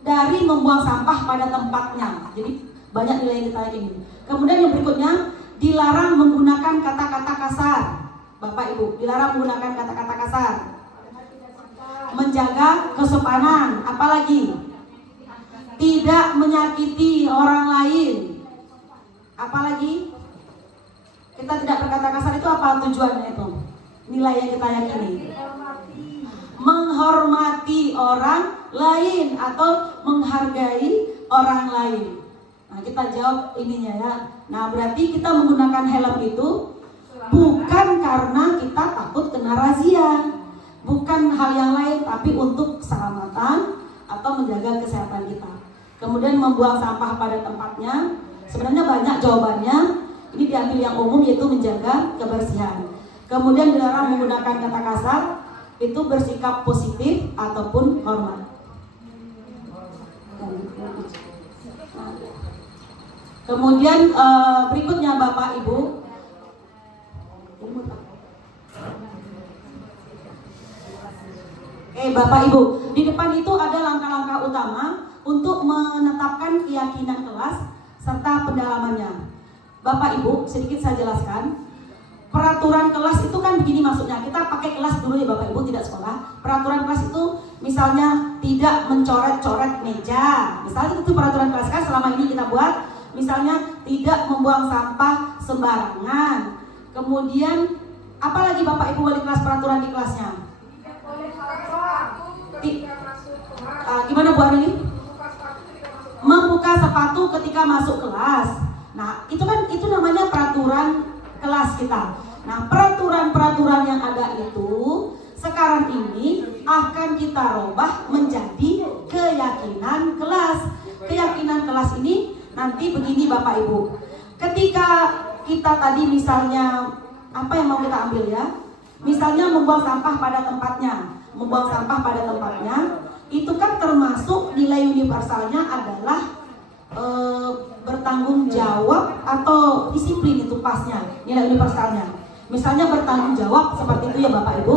dari membuang sampah pada tempatnya. Jadi banyak nilai yang kita yakini. Kemudian yang berikutnya, dilarang menggunakan kata-kata kasar. Bapak Ibu, dilarang menggunakan kata-kata kasar. Menjaga kesopanan, apalagi? Tidak menyakiti orang lain. Apalagi? Kita tidak berkata kasar itu apa tujuannya itu? Nilai yang kita yakini. Menghormati orang lain atau menghargai orang lain. Nah, kita jawab ininya ya. Nah, berarti kita menggunakan helm itu bukan karena kita takut kena razia, bukan hal yang lain, tapi untuk keselamatan atau menjaga kesehatan kita. Kemudian membuang sampah pada tempatnya, sebenarnya banyak jawabannya. Ini diambil yang umum yaitu menjaga kebersihan. Kemudian dilarang menggunakan kata kasar, itu bersikap positif ataupun hormat. Kemudian berikutnya Bapak Ibu, Bapak Ibu, di depan itu ada langkah-langkah utama untuk menetapkan keyakinan kelas serta pendalamannya. Bapak Ibu, sedikit saya jelaskan. Peraturan kelas itu kan begini maksudnya. Kita pakai kelas dulu ya Bapak Ibu, tidak sekolah. Peraturan kelas itu misalnya tidak mencoret-coret meja. Misalnya itu peraturan kelas kan selama ini kita buat. Misalnya tidak membuang sampah sembarangan. Kemudian apalagi Bapak Ibu wali kelas peraturan di kelasnya? Gimana Bu Arini? Membuka sepatu ketika masuk kelas. Nah, itu namanya peraturan kelas kita. Nah, peraturan-peraturan yang ada itu sekarang ini akan kita rubah menjadi keyakinan kelas. Keyakinan kelas ini nanti begini Bapak Ibu. Ketika kita tadi misalnya apa yang mau kita ambil ya? Misalnya membuang sampah pada tempatnya. Membuang sampah pada tempatnya itu kan termasuk nilai universalnya adalah bertanggung jawab atau disiplin, itu pasnya nilai universalnya. Misalnya bertanggung jawab seperti itu ya Bapak Ibu.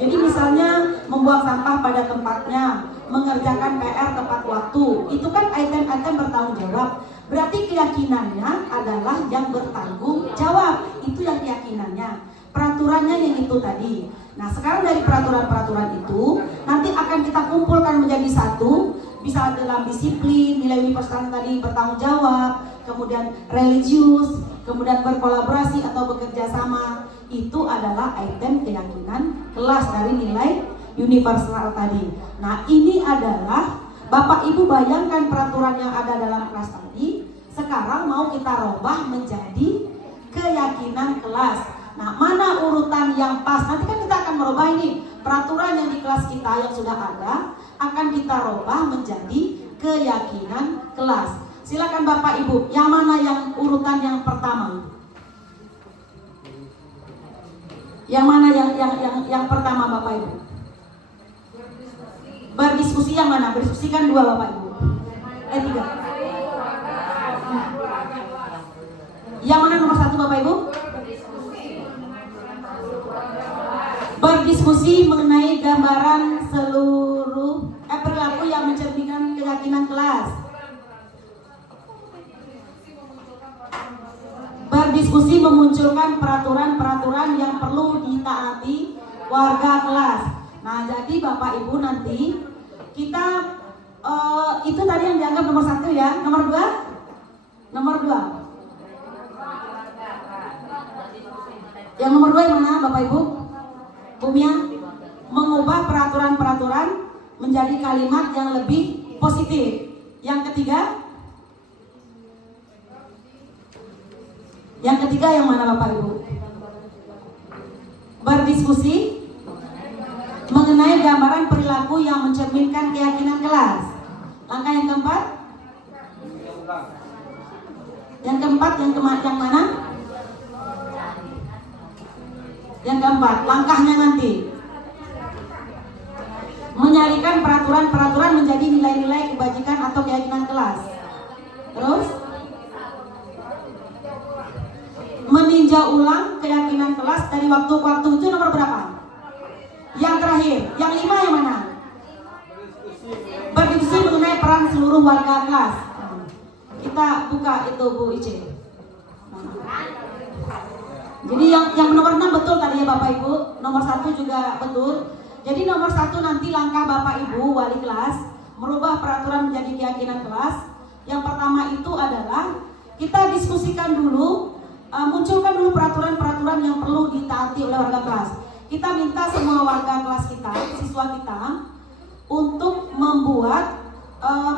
Jadi misalnya membuang sampah pada tempatnya, mengerjakan PR tepat waktu, itu kan item-item bertanggung jawab. Berarti keyakinannya adalah yang bertanggung jawab, itu yang keyakinannya. Peraturannya yang itu tadi. Nah, sekarang dari peraturan-peraturan itu nanti akan kita kumpulkan menjadi satu, bisa dalam disiplin, nilai universal tadi, bertanggung jawab, kemudian religius, kemudian berkolaborasi atau bekerja sama. Itu adalah item keyakinan kelas dari nilai universal tadi. Nah, ini adalah Bapak Ibu bayangkan peraturan yang ada dalam kelas tadi, sekarang mau kita rubah menjadi keyakinan kelas. Nah, mana urutan yang pas? Nanti kan kita akan merubah ini. Peraturan yang di kelas kita yang sudah ada akan kita rubah menjadi keyakinan kelas. Silakan Bapak Ibu, yang mana yang urutan yang pertama? Yang mana yang pertama Bapak Ibu? Berdiskusi yang mana? Berdiskusi kan dua Bapak Ibu. Tiga. Yang mana nomor satu Bapak Ibu? Berdiskusi mengenai gambaran seluruh berdiskusi memunculkan peraturan-peraturan yang perlu ditaati warga kelas. Nah, jadi Bapak Ibu nanti kita itu tadi yang dianggap nomor 1 ya. Nomor 2? Nomor 2. Yang nomor 2 yang mana Bapak Ibu? Bumia, mengubah peraturan-peraturan menjadi kalimat yang lebih positif. Yang ketiga? Yang ketiga yang mana Bapak Ibu? Berdiskusi mengenai gambaran perilaku yang mencerminkan keyakinan kelas. Langkah yang keempat? Yang keempat yang mana? Yang keempat, langkahnya nanti menyarikan peraturan-peraturan menjadi nilai-nilai kebajikan atau keyakinan kelas. Terus meninjau ulang keyakinan kelas dari waktu ke waktu. Itu nomor berapa? Yang terakhir, yang 5 yang mana? Berdiskusi mengenai peran seluruh warga kelas. Kita buka itu Bu Ice. Jadi yang nomor 6 betul tadi ya Bapak Ibu. Nomor 1 juga betul. Jadi nomor 1 nanti langkah Bapak Ibu wali kelas merubah peraturan menjadi keyakinan kelas. Yang pertama itu adalah kita diskusikan dulu, munculkan dulu peraturan-peraturan yang perlu ditaati oleh warga kelas. Kita minta semua warga kelas kita, siswa kita, untuk membuat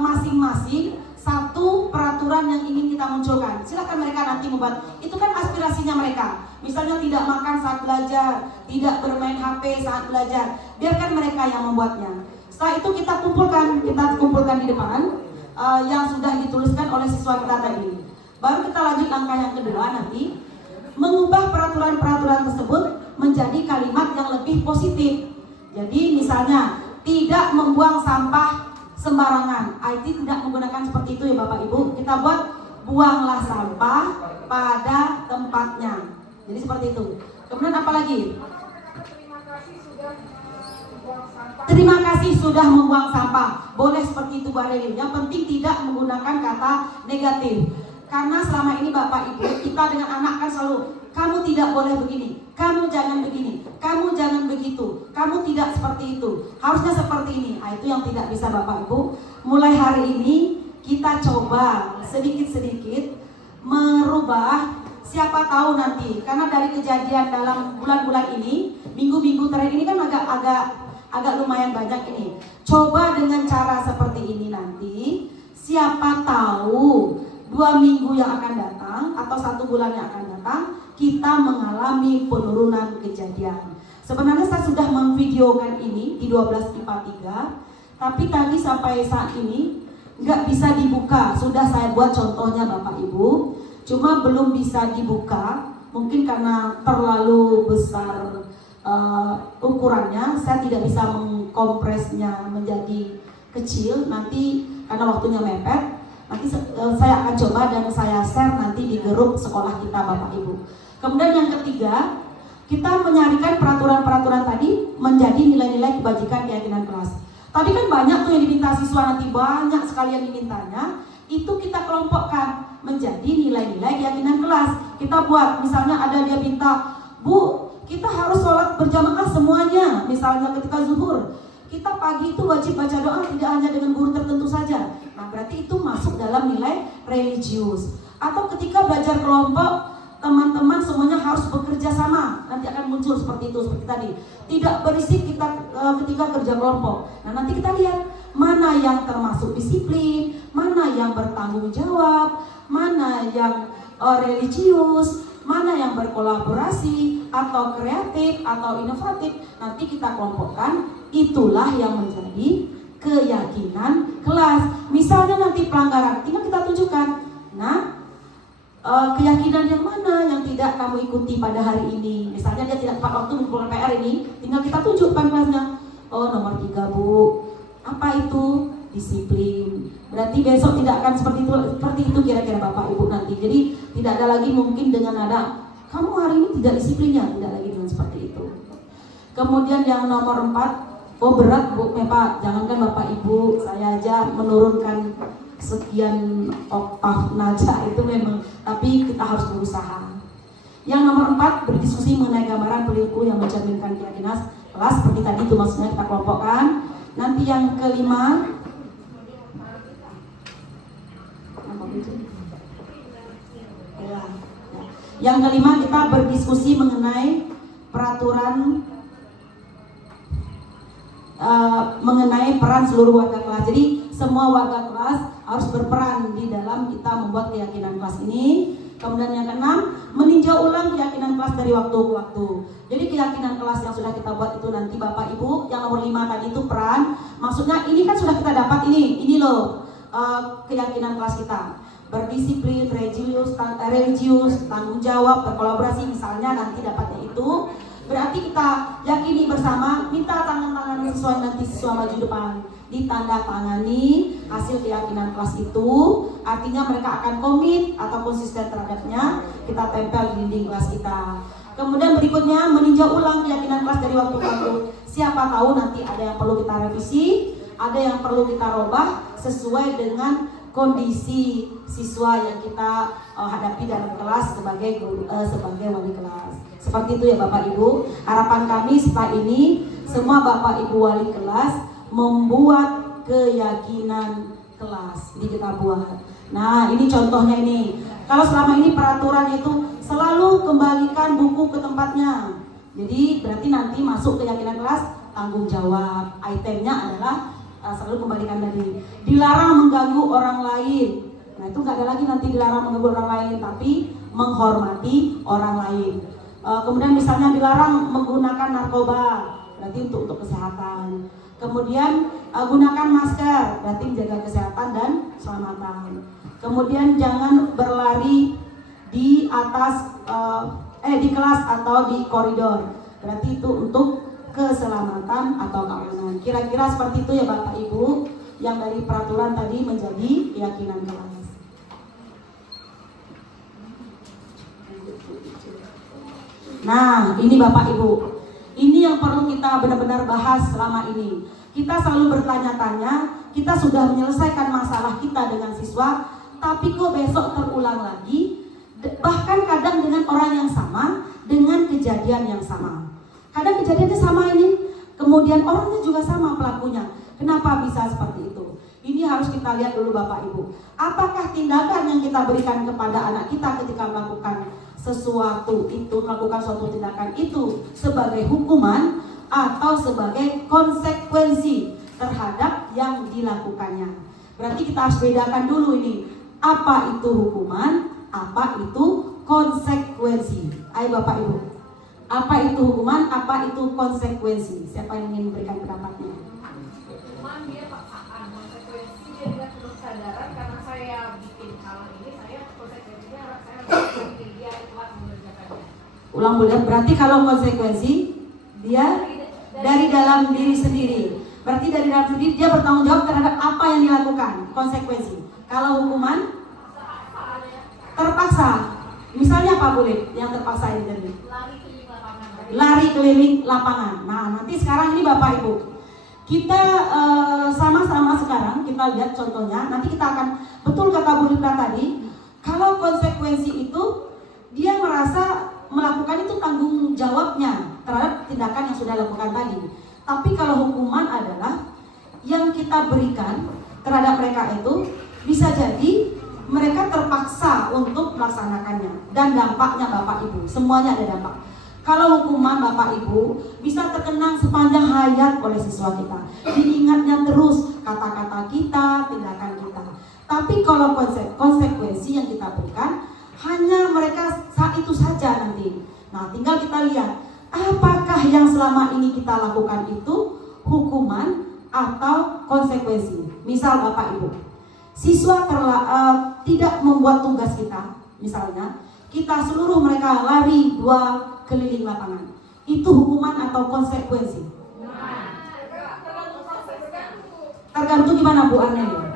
masing-masing satu peraturan yang ingin kita munculkan. Silakan mereka nanti membuat. Itu kan aspirasinya mereka. Misalnya tidak makan saat belajar, tidak bermain HP saat belajar. Biarkan mereka yang membuatnya. Setelah itu kita kumpulkan di depan yang sudah dituliskan oleh siswa kita tadi. Baru kita lanjut langkah yang kedua nanti, mengubah peraturan-peraturan tersebut menjadi kalimat yang lebih positif. Jadi misalnya tidak membuang sampah sembarangan. IT tidak menggunakan seperti itu ya Bapak Ibu. Kita buat buanglah sampah pada tempatnya. Jadi seperti itu. Kemudian apa lagi? Terima kasih sudah membuang sampah. Boleh seperti itu Bu Areli. Yang penting tidak menggunakan kata negatif. Karena selama ini Bapak Ibu, kita dengan anak kan selalu, kamu tidak boleh begini, kamu jangan begini, kamu jangan begitu, kamu tidak seperti itu, harusnya seperti ini. Nah, itu yang tidak bisa Bapak Ibu. Mulai hari ini kita coba sedikit-sedikit merubah. Siapa tahu nanti, karena dari kejadian dalam bulan-bulan ini, minggu-minggu terakhir ini kan agak lumayan banyak ini. Coba dengan cara seperti ini nanti, siapa tahu 2 minggu yang akan datang atau 1 bulan yang akan datang, kita mengalami penurunan kejadian. Sebenarnya saya sudah memvideokan ini di 12 IPA 3, tapi tadi sampai saat ini nggak bisa dibuka. Sudah saya buat contohnya Bapak Ibu, cuma belum bisa dibuka, mungkin karena terlalu besar ukurannya, saya tidak bisa mengkompresnya menjadi kecil. Nanti karena waktunya mepet, nanti saya akan coba dan saya share nanti di grup sekolah kita Bapak Ibu. Kemudian yang ketiga, kita menyarikan peraturan-peraturan tadi menjadi nilai-nilai kebajikan keyakinan kelas. Tadi kan banyak tuh yang diminta siswa, nanti banyak sekali yang dimintanya. Itu kita kelompokkan menjadi nilai-nilai keyakinan kelas. Kita buat, misalnya ada dia minta, Bu, kita harus sholat berjamaah semuanya. Misalnya ketika zuhur, kita pagi itu wajib baca doa tidak hanya dengan guru tertentu saja. Nah, berarti itu masuk dalam nilai religius. Atau ketika belajar kelompok, teman-teman semuanya harus bekerja sama. Nanti akan muncul seperti itu, seperti tadi. Tidak berisik kita ketika kerja kelompok. Nah, nanti kita lihat mana yang termasuk disiplin, mana yang bertanggung jawab, mana yang religius, mana yang berkolaborasi atau kreatif atau inovatif. Nanti kita kelompokkan. Itulah yang menjadi keyakinan kelas. Misalnya nanti pelanggaran, tinggal kita tunjukkan. Nah, keyakinan yang mana yang tidak kamu ikuti pada hari ini. Misalnya dia tidak tepat waktu mengumpulkan PR ini, tinggal kita tunjuk depan kelasnya. Oh, nomor 3 Bu. Apa itu? Disiplin. Berarti besok tidak akan seperti itu kira-kira Bapak Ibu nanti. Jadi tidak ada lagi mungkin dengan ada kamu hari ini tidak disiplinnya, tidak lagi dengan seperti itu. Kemudian yang nomor 4, oh berat Bu Pak, jangankan Bapak Ibu, saya aja menurunkan sekian oktav nada itu memang, tapi kita harus berusaha. Yang nomor 4, berdiskusi mengenai gambaran perilaku yang mencerminkan keyakinan kelas. Seperti tadi itu maksudnya kita kelompokkan. Nanti yang kelima, yang kelima kita berdiskusi mengenai peraturan mengenai peran seluruh warga kelas. Jadi semua warga kelas harus berperan di dalam kita membuat keyakinan kelas ini. Kemudian yang keenam, meninjau ulang keyakinan kelas dari waktu ke waktu. Jadi keyakinan kelas yang sudah kita buat itu nanti Bapak Ibu, yang nomor 5 tadi itu peran. Maksudnya ini kan sudah kita dapat ini loh keyakinan kelas kita. Berdisiplin, religius, tanggung jawab, berkolaborasi, misalnya nanti dapatnya itu. Berarti kita yakini bersama, minta tangan-tangan sesuai nanti siswa maju depan, ditandatangani hasil keyakinan kelas itu, artinya mereka akan komit atau konsisten terhadapnya, kita tempel di dinding kelas kita. Kemudian berikutnya meninjau ulang keyakinan kelas dari waktu ke waktu. Siapa tahu nanti ada yang perlu kita revisi, ada yang perlu kita robah sesuai dengan kondisi siswa yang kita hadapi dalam kelas sebagai wali kelas. Seperti itu ya Bapak Ibu. Harapan kami setelah ini semua Bapak Ibu wali kelas membuat keyakinan kelas. Jadi kita buat. Nah, ini contohnya ini. Kalau selama ini peraturan itu selalu kembalikan buku ke tempatnya. Jadi berarti nanti masuk keyakinan kelas tanggung jawab. Itemnya adalah selalu kembalikan tadi. Dilarang mengganggu orang lain. Nah itu nggak ada lagi nanti dilarang mengganggu orang lain, tapi menghormati orang lain. Kemudian misalnya dilarang menggunakan narkoba, berarti untuk kesehatan. Kemudian gunakan masker, berarti menjaga kesehatan dan keselamatan. Kemudian jangan berlari di atas di kelas atau di koridor, berarti itu untuk keselamatan atau keamanan. Kira-kira seperti itu ya Bapak Ibu, yang dari peraturan tadi menjadi keyakinan kelas. Nah, ini Bapak Ibu, ini yang perlu kita benar-benar bahas selama ini. Kita selalu bertanya-tanya, kita sudah menyelesaikan masalah kita dengan siswa, tapi kok besok terulang lagi, bahkan kadang dengan orang yang sama, dengan kejadian yang sama. Kadang kejadiannya sama ini, kemudian orangnya juga sama pelakunya. Kenapa bisa seperti itu? Ini harus kita lihat dulu Bapak Ibu. Apakah tindakan yang kita berikan kepada anak kita ketika melakukan sesuatu itu, melakukan suatu tindakan itu sebagai hukuman atau sebagai konsekuensi terhadap yang dilakukannya. Berarti kita harus bedakan dulu ini, apa itu hukuman, apa itu konsekuensi. Ayo Bapak Ibu, apa itu hukuman, apa itu konsekuensi? Siapa yang ingin memberikan pendapatnya? Hukuman dia paksaan, konsekuensi dia tidak perlu kesadaran karena saya bikin hal ini, saya konsekuensinya saya harus dia ikhlas mengerjakannya. Ulang boleh. Berarti kalau konsekuensi dia dari dalam diri sendiri. Berarti dari dalam sendiri dia bertanggung jawab terhadap apa yang dilakukan, konsekuensi. Kalau hukuman terpaksa. Misalnya apa boleh yang terpaksa ini tadi? Lari keliling lapangan. Nah, nanti sekarang ini Bapak Ibu, kita sama-sama sekarang kita lihat contohnya. Nanti kita akan, betul kata Bu Lipta tadi, kalau konsekuensi itu dia merasa melakukan itu tanggung jawabnya terhadap tindakan yang sudah dilakukan tadi. Tapi kalau hukuman adalah yang kita berikan terhadap mereka itu bisa jadi mereka terpaksa untuk melaksanakannya, dan dampaknya Bapak Ibu, semuanya ada dampak. Kalau hukuman Bapak Ibu bisa terkenang sepanjang hayat oleh siswa kita, diingatnya terus kata-kata kita, tindakan kita. Tapi kalau konsekuensi yang kita berikan hanya mereka saat itu saja nanti. Nah, tinggal kita lihat apakah yang selama ini kita lakukan itu hukuman atau konsekuensi. Misal Bapak Ibu, siswa tidak membuat tugas kita, misalnya kita seluruh mereka lari 2 keliling lapangan, itu hukuman atau konsekuensi? Tergantung gimana Bu Arnel?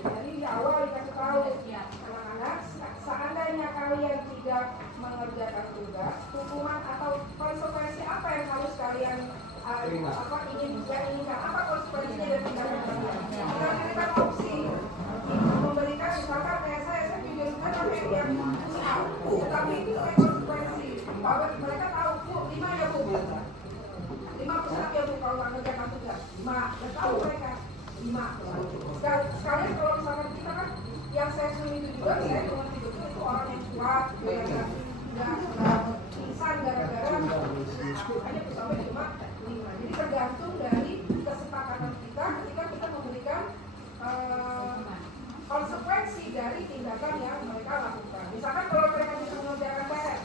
Jadi di awal dikasih tahu anak-anak, seandainya kalian tidak mengerjakan tugas, hukuman atau konsekuensi apa yang harus kalian inginkan, apa konsekuensinya dari tindakan kalian? Kita berikan opsi memberikan, misalkan kayak saya juga suka pakai yang mereka 5. Dan sekalian kalau misalkan kita kan yang saya suruh itu juga, saya mengerti betul itu orang yang kuat, yang nggak pingsan gara-gara hanya sampai cuma 5. Jadi tergantung dari kesepakatan kita ketika kita memberikan konsekuensi dari tindakan yang mereka lakukan. Misalkan kalau mereka bisa mengerjakan PR,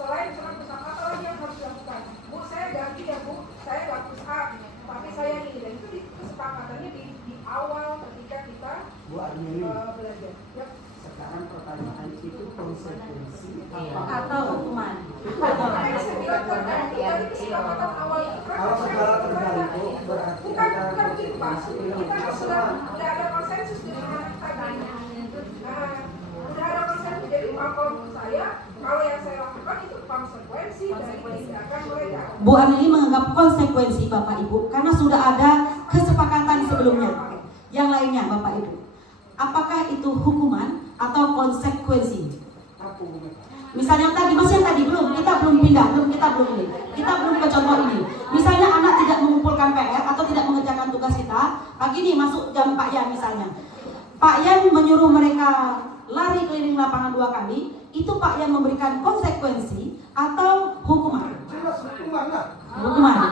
selain misalkan misalkan apa lagi yang harus dilakukan? Bu, saya ganti ya Bu, saya lakukan A, tapi saya ini, dan itu kesepakatannya di awal ketika kita belajar. Ya. Sekarang pertanyaan itu konsekuensi Atau hukuman. Makanya saya bilang dari kesepakatan awal itu kan kalau segala tergantung berarti bukan begitu Pak. Kita sudah ada konsensus di mana tadi. Nah, udah ada konsensus, jadi kalau menurut saya kalau yang saya lakukan itu konsekuensi dari tindakan mereka. Bu Aneli menganggap konsekuensi Bapak Ibu karena sudah ada kesepakatan sebelumnya. Yang lainnya Bapak Ibu, apakah itu hukuman atau konsekuensi? Misalnya tadi, masih yang tadi kita belum pindah, kita belum ke contoh ini. Misalnya anak tidak mengumpulkan PR atau tidak mengerjakan tugas kita, pagi ini masuk jam Pak Yan misalnya. Pak Yan menyuruh mereka lari keliling lapangan 2 kali, itu Pak Yan memberikan konsekuensi atau hukuman? jelas hukuman lah. Hukuman. Nah.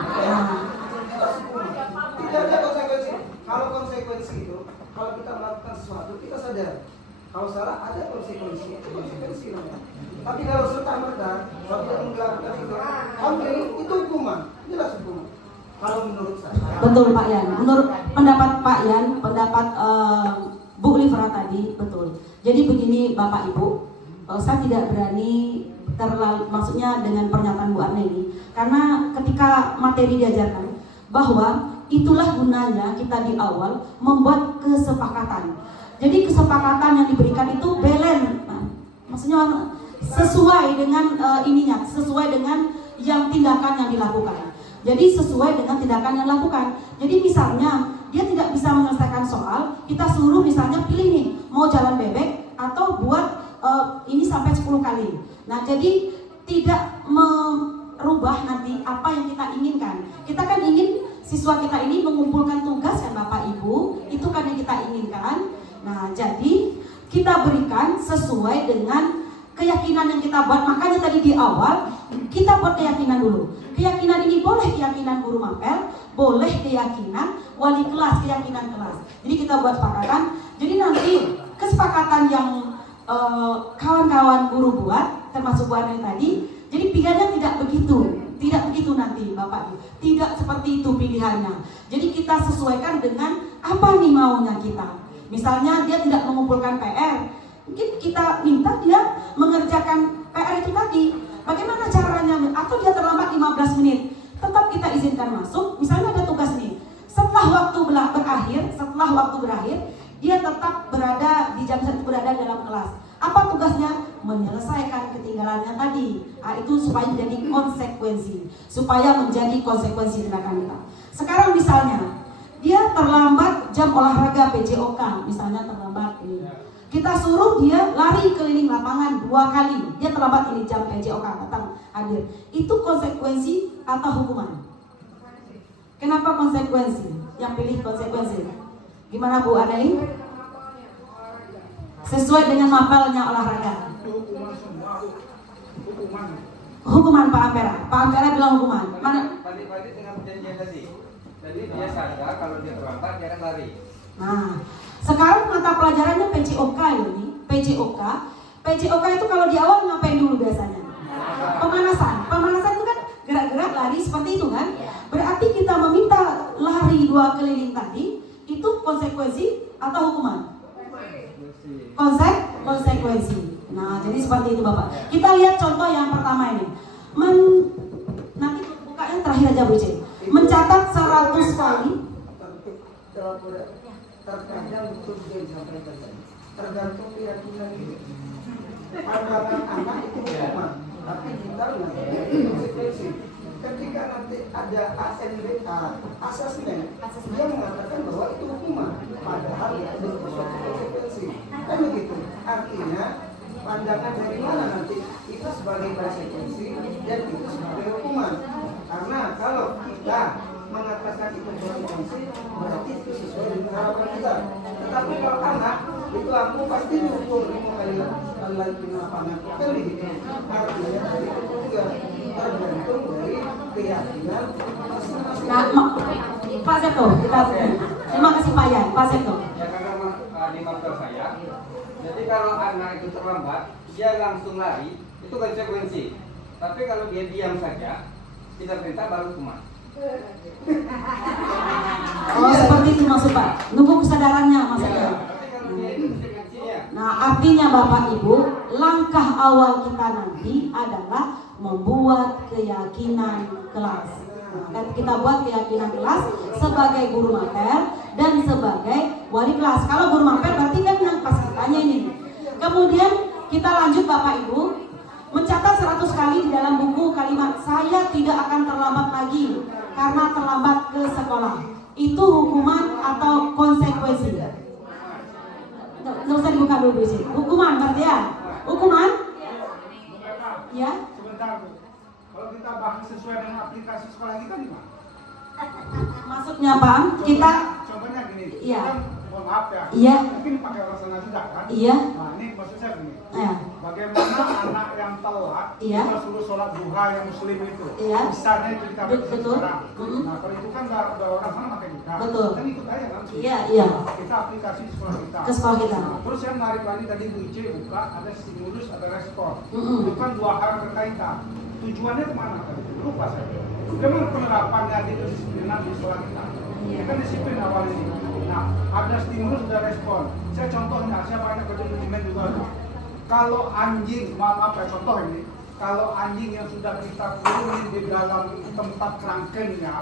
Tidak ada konsekuensi. Kalau konsekuensi itu, kalau kita melakukan sesuatu kita sadar. Kalau salah ada konsekuensi namanya. Tapi kalau serta merta, kalau tidak melakukan itu hukuman, jelas hukuman. Kalau menurut saya. Betul Pak Yan. Menurut pendapat Pak Yan, pendapat Bu Livra tadi betul. Jadi begini Bapak Ibu, saya tidak berani maksudnya dengan pernyataan Bu Aneli, karena ketika materi diajarkan bahwa itulah gunanya kita di awal membuat kesepakatan. Jadi kesepakatan yang diberikan itu balance, maksudnya sesuai dengan sesuai dengan yang tindakan yang dilakukan. Jadi sesuai dengan tindakan yang dilakukan. Jadi misalnya dia tidak bisa menyelesaikan soal, kita suruh misalnya pilih nih mau jalan bebek atau buat ini sampai 10 kali. Nah jadi tidak merubah nanti apa yang kita inginkan. Kita kan ingin siswa kita ini mengumpulkan tugas kan Bapak Ibu, itu kan yang kita inginkan. Nah jadi kita berikan sesuai dengan keyakinan yang kita buat. Makanya tadi di awal kita buat keyakinan dulu. Keyakinan ini boleh keyakinan guru mapel, boleh keyakinan wali kelas, keyakinan kelas. Jadi kita buat kesepakatan. Jadi nanti kesepakatan yang kawan-kawan guru buat, termasuk Bu Anel tadi, jadi pilihannya tidak begitu nanti Bapak Ibu. Tidak seperti itu pilihannya. Jadi kita sesuaikan dengan apa nih maunya kita. Misalnya dia tidak mengumpulkan PR, mungkin kita minta dia mengerjakan PR itu tadi. Bagaimana caranya? Atau dia terlambat 15 menit, tetap kita izinkan masuk. Misalnya ada tugas nih, setelah waktu berakhir, dia tetap berada di jam 1 berada dalam kelas. Apa tugasnya? Menyelesaikan ketinggalannya tadi. Nah, itu supaya menjadi konsekuensi tindakan kita. Sekarang misalnya dia terlambat jam olahraga PJOK, misalnya terlambat ini. Kita suruh dia lari keliling lapangan 2 kali. Dia terlambat ini jam PJOK datang hadir. Itu konsekuensi atau hukuman? Kenapa konsekuensi? Yang pilih konsekuensi. Gimana Bu Aneli? Sesuai dengan mapelnya olahraga. Hukuman Pak Ampera. Pak Ampera bilang hukuman. Mana? Pagi-pagi dengan perjanjian tadi. Jadi dia sadar kalau dia terlambat dia akan lari. Nah, sekarang mata pelajarannya PJOK ini. PJOK itu kalau di awal ngapain dulu biasanya? Pemanasan itu kan gerak-gerak lari seperti itu kan? Berarti kita meminta lari 2 keliling tadi, itu konsekuensi atau hukuman? Konsekuensi. Nah, jadi seperti itu Bapak. Kita lihat contoh yang pertama ini. Nanti bukanya terakhir aja Bu C. Mencatat 100 kali. Tergantung keyakinan itu. Pandangan anak itu hukuman, tapi kita konsekuensi. Ketika nanti ada asesmen, dia mengatakan bahwa itu hukuman, padahal itu suatu konsekuensi. Kan begitu. Artinya pandangan dari mana nanti itu sebagai konsekuensi dan itu sebagai hukuman. Karena kalau kita mengatakan itu konsekuensi, berarti itu bisa. Tetapi kalau anak itu aku pasti diukur 5 kali lagi lapangan kali gitu. Artinya dari itu juga tergantung dari keyakinan masing-masing. Nah, Pak Seto, kita terima kasih Pak Yan. Pak Seto. Ya karena di master saya, jadi kalau anak itu terlambat, dia langsung lari, itu konsekuensi. Tapi kalau dia diam saja, kita perintah baru hukuman. Oh, seperti itu maksud Pak. Nunggu kesadarannya maksudnya. Tapi kalau dia itu konsekuensinya. Nah, artinya Bapak Ibu, langkah awal kita nanti adalah membuat keyakinan kelas. Dan kita buat keyakinan kelas sebagai guru mater dan sebagai wali kelas. Kalau guru mater berarti kan yang pas kitanya ini. Kemudian kita lanjut Bapak Ibu, mencatat 100 kali di dalam buku kalimat saya tidak akan terlambat lagi karena terlambat ke sekolah. Itu hukuman atau konsekuensi? Nggak usah dibuka dulu sih. Hukuman berarti ya? Hukuman? Ya? Sebentar Bu, kalau kita bahas sesuai dengan aplikasi sekolah kita gimana? Maksudnya Pak, kita Contohnya gini, Iya. kan mohon maaf ya, Iya. mungkin pakai alasan juga kan? Iya. Nah ini maksud saya gini, Ya. bagaimana anak yang telat Iya. kita suruh sholat duha yang muslim itu, Iya. misalnya itu kita baca Betul. sekarang. Mm-mm. Nah kalau itu kan udah orang sana pakai duha, Betul. kan ikut aja kan? Iya, iya. Kita aplikasi di sekolah kita. Ke sekolah kita. Nah, terus yang menarik lagi tadi Bu Ice buka ada stimulus, ada respon. Mm-mm. Itu kan 2 hal berkaitan. Tujuannya kemana tadi? Lupa saya. Bagaimana penerapannya di kedisiplinan di sekolah kita? Ini kan disiplin awal ini. Nah, ada stimulus, ada respon. Saya contohnya, saya banyak kerja manajemen juga. Kalau anjing, maaf ya contoh ini, kalau anjing yang sudah kita kurunin di dalam tempat kerangkengnya,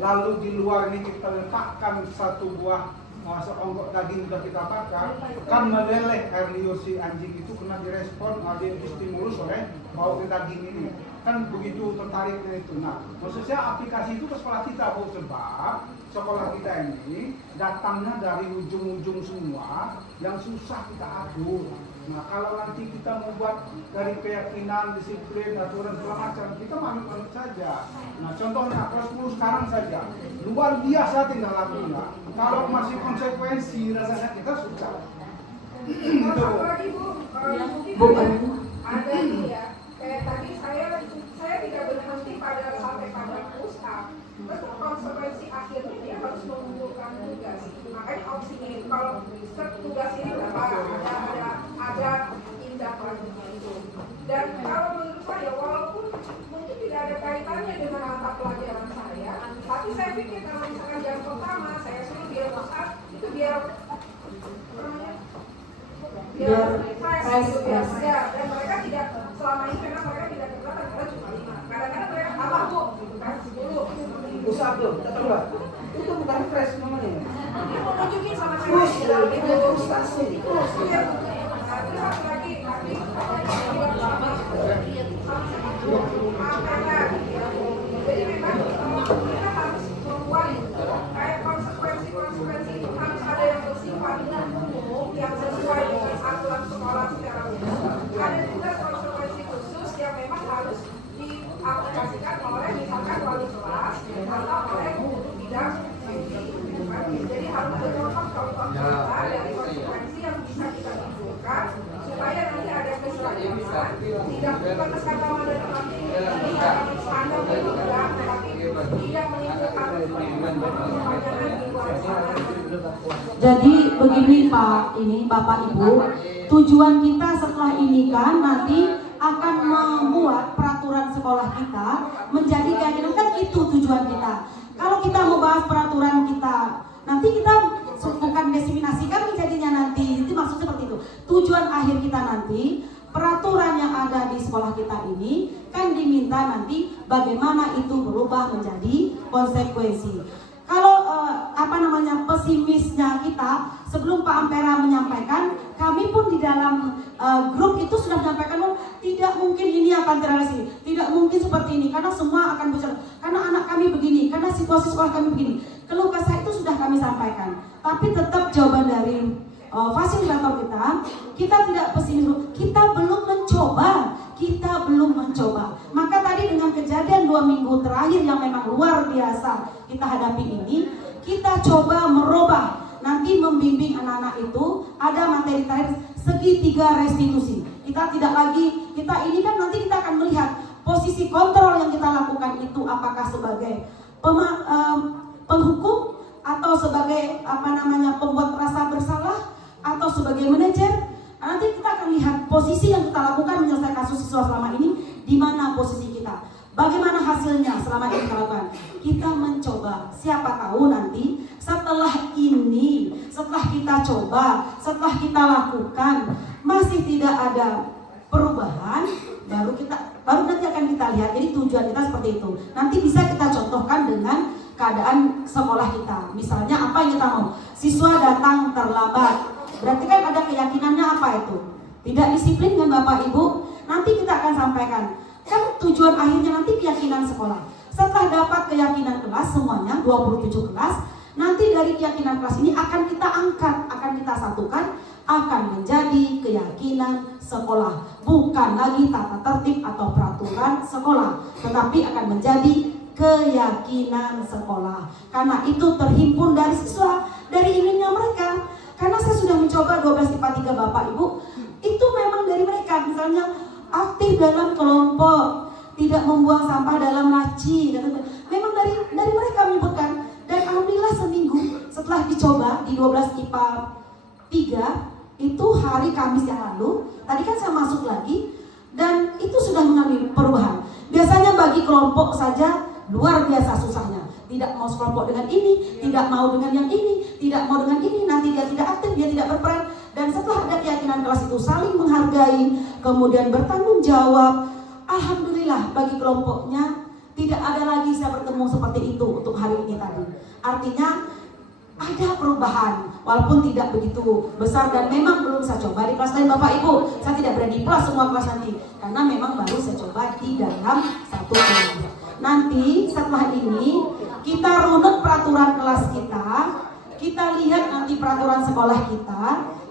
lalu di luar ini kita letakkan satu buah seonggok daging sudah kita bakar, kan meleleh air liur si anjing itu kena direspon, distimulus oleh bau daging ini. Kan begitu tertariknya itu. Nah, maksud saya aplikasi itu ke sekolah kita Bu, sebab sekolah kita ini datangnya dari ujung-ujung semua yang susah kita atur. Nah, kalau nanti kita membuat dari keyakinan, disiplin, aturan segala macam, kita manut saja. Nah, contohnya kelas 10 sekarang saja, luar biasa tinggal lakunya. Kalau masih konsekuensi, rasanya kita susah. Terus apalagi Bu, mungkin ada ini ya, kayak tadi saya tidak berhenti sampai pada pusat. Terus konsekuensi akhirnya dia harus mengumpulkan tugas. Makanya opsinya itu kalau tugas ini berapa ada tindak lanjutnya itu. Dan kalau menurut saya walaupun mungkin tidak ada kaitannya dengan mata pelajaran saya, tapi saya pikir kalau misalkan jam pertama saya suruh dia pusat itu biar fresh ya, dan mereka tidak selama ini memang mereka tidak keberatan karena cuma 5. Kadang-kadang mereka apa Bu? Kan 10. Usaha belum, tetap enggak. Itu bukan fresh namanya. Dia mau nunjukin sama saya Terus itu frustasi. terus satu lagi tapi jadi memang kita harus membuat kayak konsekuensi itu harus ada yang bersifat umum yang sesuai dengan aturan sekolah secara umum. Ada juga konsekuensi khusus yang memang harus diaplikasikan oleh misalkan wali kelas atau oleh guru bidang. Jadi harus ada contoh-contoh nyata dari konsekuensi yang bisa kita tunjukkan supaya nanti ada keseragaman, tidak bukan keseragaman dan tapi tidak standar juga, tapi tidak menimbulkan perpanjangan di luar sana. Jadi begini Bapak Ibu, tujuan kita setelah ini kan nanti akan membuat peraturan sekolah kita menjadi keyakinan, kan itu tujuan kita. Kalau kita membahas peraturan kita, nanti kita bukan diseminasikan menjadinya nanti, itu maksudnya seperti itu. Tujuan akhir kita nanti, peraturan yang ada di sekolah kita ini kan diminta nanti bagaimana itu berubah menjadi konsekuensi. Kalau pesimisnya kita, sebelum Pak Ampera menyampaikan, kami pun di dalam grup itu sudah menyampaikan bahwa tidak mungkin ini akan terrealisasi, tidak mungkin seperti ini, karena semua akan bocor, karena anak kami begini, karena situasi sekolah kami begini. Keluh kesah itu sudah kami sampaikan, tapi tetap jawaban dari fasilitator kita tidak pesimis, kita belum mencoba. Maka tadi dengan kejadian 2 minggu terakhir yang memang luar biasa kita hadapi ini, kita coba merubah, nanti membuat materi terakhir segitiga restitusi. Kita tidak lagi, ini kan nanti kita akan melihat posisi kontrol yang kita lakukan itu apakah sebagai penghukum atau sebagai pembuat rasa bersalah atau sebagai manajer. Nanti kita akan lihat posisi yang kita lakukan menyelesaikan kasus siswa selama ini, di mana posisi kita, bagaimana hasilnya selama ini kita lakukan. Kita mencoba, siapa tahu nanti setelah ini, setelah kita coba, setelah kita lakukan masih tidak ada perubahan, baru nanti akan kita lihat. Jadi tujuan kita seperti itu. Nanti bisa kita contohkan dengan keadaan sekolah kita. Misalnya apa yang kita mau? Siswa datang terlambat. Berarti kan ada keyakinannya apa itu? Tidak disiplin kan Bapak Ibu? Nanti kita akan sampaikan. Kan tujuan akhirnya nanti keyakinan sekolah. Setelah dapat keyakinan kelas semuanya 27 kelas, nanti dari keyakinan kelas ini akan kita angkat, akan kita satukan, akan menjadi keyakinan sekolah. Bukan lagi tata tertib atau peraturan sekolah, tetapi akan menjadi keyakinan sekolah. Karena itu terhimpun dari siswa, dari inginnya mereka. Karena saya sudah mencoba 12 IPA 3 Bapak Ibu, itu memang dari mereka. Misalnya aktif dalam kelompok, tidak membuang sampah dalam laci, memang dari mereka menyebutkan. Dan alhamdulillah seminggu setelah dicoba di 12 IPA 3, itu hari Kamis yang lalu, tadi kan saya masuk lagi, dan itu sudah mengalami perubahan. Biasanya bagi kelompok saja luar biasa susahnya. Tidak mau sekelompok dengan ini, tidak mau dengan yang ini, tidak mau dengan ini, nanti dia tidak aktif, dia tidak berperan. Dan setelah ada keyakinan kelas itu saling menghargai, kemudian bertanggung jawab, alhamdulillah bagi kelompoknya tidak ada lagi saya bertemu seperti itu untuk hari ini tadi. Artinya ada perubahan, walaupun tidak begitu besar dan memang belum saya coba di kelas lain Bapak Ibu. Saya tidak berani plus semua kelas nanti, karena memang baru saya coba di dalam satu kelas. Nanti setelah ini kita runut peraturan kelas kita lihat nanti peraturan sekolah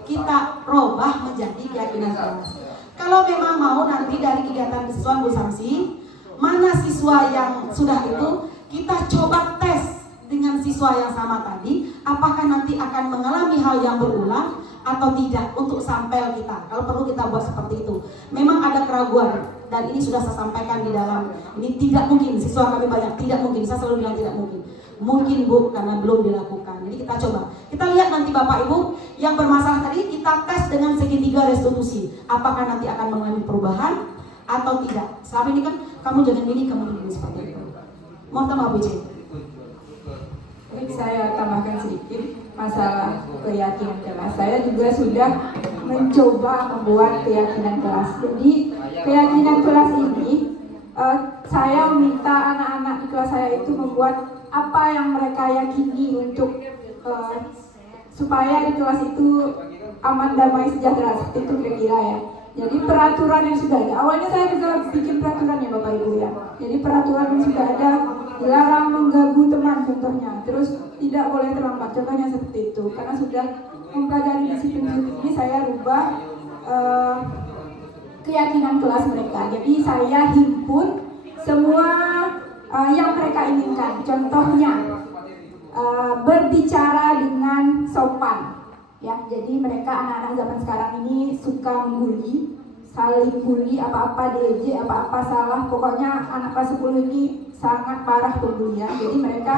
kita robah menjadi keyakinan kelas. Kalau memang mau nanti dari kegiatan siswa Bu Samsi, mana siswa yang sudah itu, kita coba tes dengan siswa yang sama tadi, apakah nanti akan mengalami hal yang berulang atau tidak untuk sampel kita. Kalau perlu kita buat seperti itu. Memang ada keraguan dan ini sudah saya sampaikan di dalam. Ini tidak mungkin, siswa kami banyak, tidak mungkin. Saya selalu bilang tidak mungkin. Mungkin Bu, karena belum dilakukan. Jadi kita coba. Kita lihat nanti Bapak Ibu yang bermasalah tadi, kita tes dengan segitiga restitusi. Apakah nanti akan mengalami perubahan atau tidak. Selama ini kan kamu jangan gini, kamu begini seperti itu. Mohon maaf Bu C. Baik, saya tambahkan sedikit masalah keyakinan kelas. Saya juga sudah mencoba membuat keyakinan kelas. Jadi keyakinan kelas ini saya meminta anak-anak di kelas saya itu membuat apa yang mereka yakini untuk supaya di kelas itu aman, damai, sejahtera, seperti itu kira-kira ya. Jadi peraturan yang sudah ada, awalnya saya juga bikin peraturan ya Bapak Ibu ya. Jadi peraturan yang sudah ada, dilarang mengganggu teman contohnya, terus tidak boleh terlambat contohnya seperti itu. Karena sudah mempelajari disiplin ini, saya rubah keyakinan kelas mereka. Jadi saya himpun semua yang mereka inginkan. Contohnya berbicara dengan sopan. Ya, jadi mereka anak-anak zaman sekarang ini suka membuli, saling bully, apa-apa diejek, apa-apa salah. Pokoknya anak kelas 10 ini sangat parah pembulian. Jadi mereka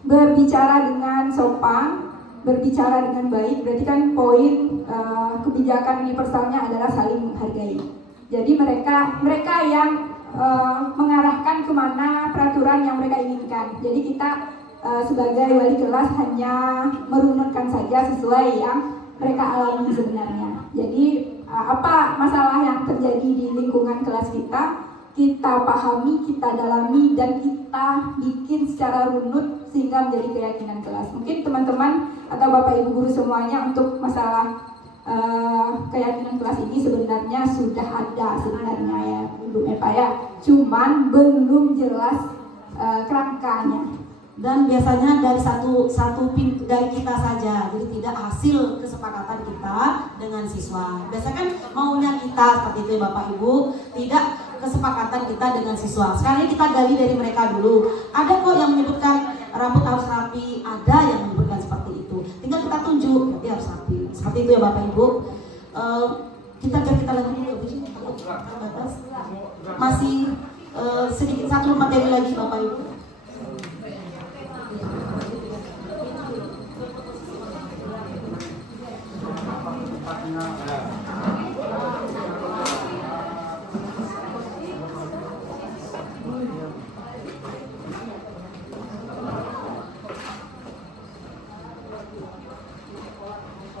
berbicara dengan sopan, berbicara dengan baik. Berarti kan poin kebijakan universalnya adalah saling menghargai. Jadi mereka yang mengarahkan kemana peraturan yang mereka inginkan. Jadi kita sebagai wali kelas hanya merunutkan saja sesuai yang mereka alami sebenarnya. Jadi apa masalah yang terjadi di lingkungan kelas kita pahami, kita dalami, dan kita bikin secara runut sehingga menjadi keyakinan kelas. Mungkin teman-teman atau Bapak Ibu guru semuanya untuk masalah keyakinan kelas ini sebenarnya sudah ada sebenarnya ya Ibu Epa ya. Cuman belum jelas kerangkanya. Dan biasanya dari satu pintu dari kita saja, jadi tidak hasil kesepakatan kita dengan siswa. Biasanya kan maunya kita seperti itu ya Bapak Ibu, tidak kesepakatan kita dengan siswa. Sekarang kita gali dari mereka dulu. Ada kok yang menyebutkan rambut harus rapi, ada yang menyebutkan seperti itu. Tinggal kita tunjuk, berarti harus rapi. seperti itu ya Bapak Ibu. Kita lagi dulu batas. Masih sedikit 1 materi lagi Bapak Ibu.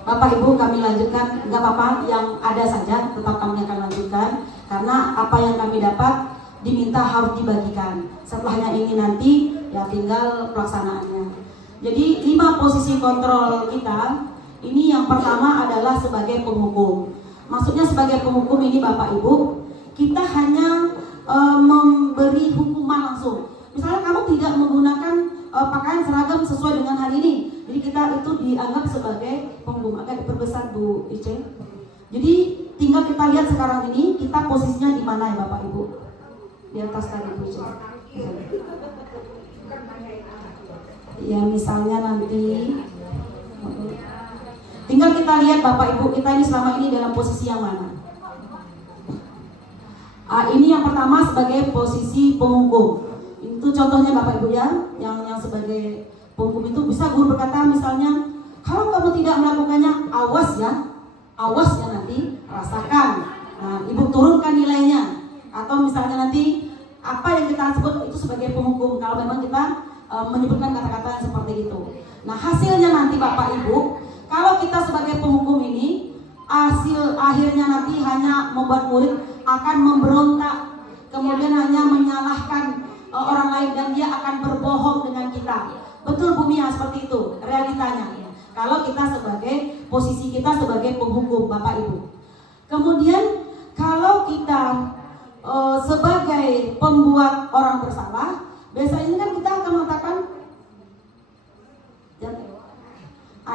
Bapak Ibu kami lanjutkan, nggak apa-apa yang ada saja tetap kami akan lanjutkan karena apa yang kami dapat diminta harus dibagikan. Setelahnya ini nanti ya tinggal pelaksanaannya. Jadi 5 posisi kontrol kita ini yang pertama adalah sebagai penghukum. Maksudnya sebagai penghukum ini Bapak Ibu kita hanya memberi hukuman langsung. Misalnya kamu tidak menggunakan pakaian seragam sesuai dengan hari ini. Jadi kita itu dianggap sebagai penghukum. Agak diperbesar Bu Ice. Jadi tinggal kita lihat sekarang ini kita posisinya di mana ya Bapak Ibu? Di atas tadi Bu Ice. Ya misalnya nanti tinggal kita lihat Bapak Ibu kita ini selama ini dalam posisi yang mana. Ini yang pertama sebagai posisi penghukum. Itu contohnya Bapak Ibu ya, yang sebagai penghukum itu bisa guru berkata misalnya, kalau kamu tidak melakukannya, awas ya nanti rasakan. Nah, Ibu turunkan nilainya. Atau misalnya nanti apa yang kita sebut itu sebagai penghukum kalau memang kita menyebutkan kata-kata yang seperti itu. Nah, hasilnya nanti Bapak Ibu, kalau kita sebagai penghukum ini, hasil akhirnya nanti hanya membuat murid akan memberontak, kemudian hanya menyalahkan orang lain dan dia akan berbohong dengan kita. Betul Bu Mia, seperti itu realitanya. Kalau kita sebagai posisi kita sebagai penghukum Bapak Ibu. Kemudian kalau kita sebagai pembuat orang bersalah, biasanya kan kita akan mengatakan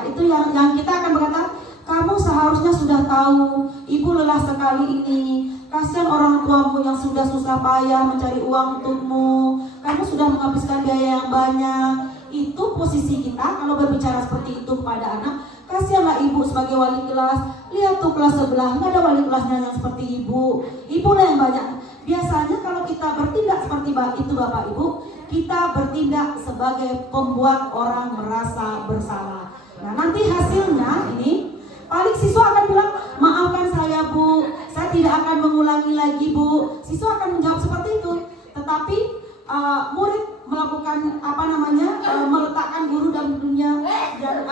itu yang kita akan berkata, kamu seharusnya sudah tahu, ibu lelah sekali ini. Kasihan orang tuamu yang sudah susah payah mencari uang untukmu. Kamu sudah menghabiskan biaya yang banyak. Itu posisi kita kalau berbicara seperti itu kepada anak. Kasihanlah ibu sebagai wali kelas. Lihat tuh kelas sebelah, nggak ada wali kelasnya yang seperti ibu. Ibu lah yang banyak. Biasanya kalau kita bertindak seperti itu Bapak Ibu, kita bertindak sebagai pembuat orang merasa bersalah. Nah nanti hasilnya ini paling siswa akan bilang, maafkan saya Bu, saya tidak akan mengulangi lagi Bu. Siswa akan menjawab seperti itu. Tetapi murid melakukan meletakkan guru dalam dunia dan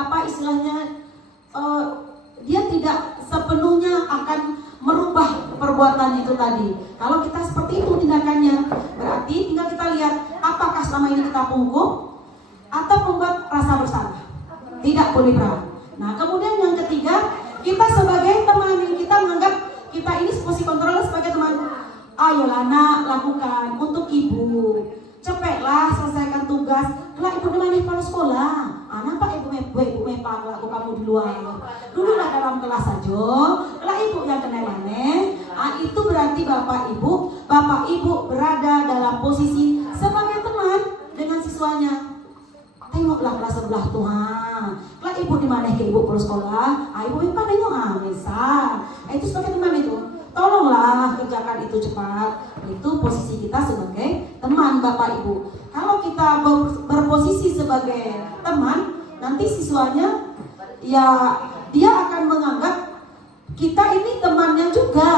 dia tidak sepenuhnya akan merubah perbuatan itu tadi. Kalau kita seperti itu tindakannya, berarti tinggal kita lihat apakah selama ini kita penghukum atau membuat rasa bersalah. Tidak boleh berang. Nah kemudian yang ketiga, kita sebagai teman, kita menganggap kita ini posisi kontrol sebagai teman. Ayolah nak, lakukan untuk ibu. Cepatlah selesaikan tugas. Lah ibu dimana kalau sekolah? Nampak ibu mepak laku kamu di luar. Dululah dalam kelas saja. Lah ibu yang kena mana? Itu berarti bapak ibu berada dalam posisi sebagai teman dengan siswanya. Tengoklah kelas sebelah Tuhan. Lah ibu di mana ke ibu perlu sekolah? Ibu mepak nengok misal. Itu sebagai teman itu. Tolonglah kerjakan itu cepat. Itu posisi kita sebagai teman Bapak Ibu. Kalau kita berposisi sebagai teman, nanti siswanya ya dia akan menganggap kita ini temannya juga.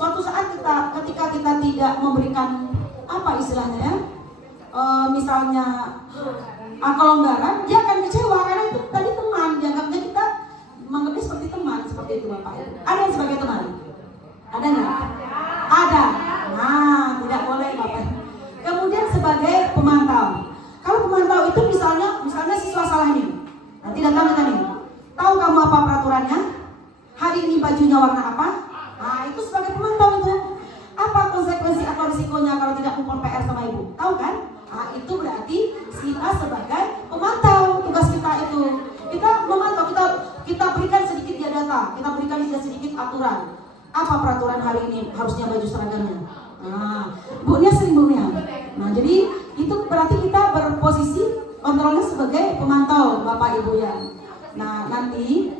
Suatu saat ketika kita tidak memberikan istilahnya ya, misalnya kelonggaran, dia akan kecewa karena itu tadi teman, dianggapnya kita menganggapnya seperti teman, seperti itu Bapak Ibu. Ada yang sebagai teman? Ada nggak? Ada. Nah, tidak boleh Bapak. Kemudian sebagai pemantau. Kalau pemantau itu misalnya siswa salah nih. Nanti datang kita nih. Tahu kamu apa peraturannya? Hari ini bajunya warna apa? Nah, itu sebagai pemantau itu. Apa konsekuensi atau risikonya kalau tidak kumpul PR sama ibu? Tahu kan? Nah, itu berarti kita sebagai pemantau, tugas kita itu. Kita memantau, kita berikan sedikit dia data, kita berikan sedikit aturan. Apa peraturan hari ini harusnya baju seragamnya? Nah, Bu-nya sering Bu-nya. Nah, jadi itu berarti kita berposisi kontrolnya sebagai pemantau Bapak Ibu ya. Nah, nanti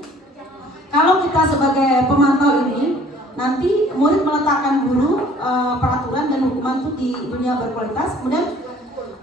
Kalau kita sebagai pemantau ini, nanti murid meletakkan dulu peraturan dan hukuman itu di dunia berkualitas, kemudian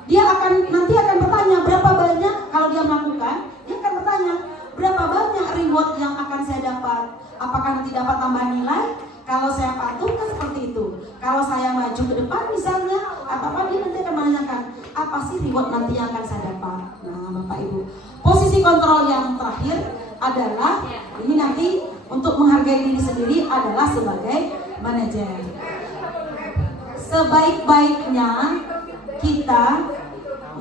dia nanti akan bertanya berapa banyak, kalau dia melakukan, dia akan bertanya berapa banyak reward yang akan saya dapat. Apakah nanti dapat tambahan nilai? Kalau saya patuh kan seperti itu. Kalau saya maju ke depan misalnya, apa dia nanti akan menanyakan apa sih reward nanti yang akan saya dapat. Nah, Bapak Ibu, posisi kontrol yang terakhir adalah ini nanti untuk menghargai diri sendiri adalah sebagai manajer. Sebaik-baiknya kita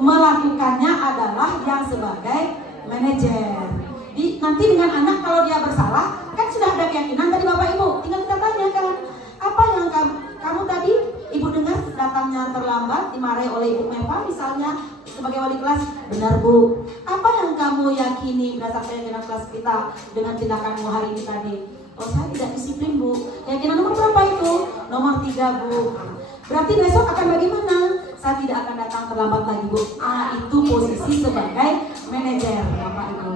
melakukannya adalah yang sebagai manajer. Nanti dengan anak kalau dia bersalah kan sudah ada keyakinan tadi Bapak Ibu, tinggal kita tanyakan apa yang kamu tadi Ibu dengar datangnya terlambat dimarahi oleh Ibu Meva misalnya sebagai wali kelas, benar Bu, apa yang kamu yakini berdasarkan keyakinan kelas kita dengan tindakanmu hari ini tadi? Oh, saya tidak disiplin Bu. Keyakinan nomor berapa itu? Nomor 3 Bu. Berarti besok akan bagaimana? Saya tidak akan datang terlambat lagi Bu. Itu posisi sebagai manajer Bapak Ibu.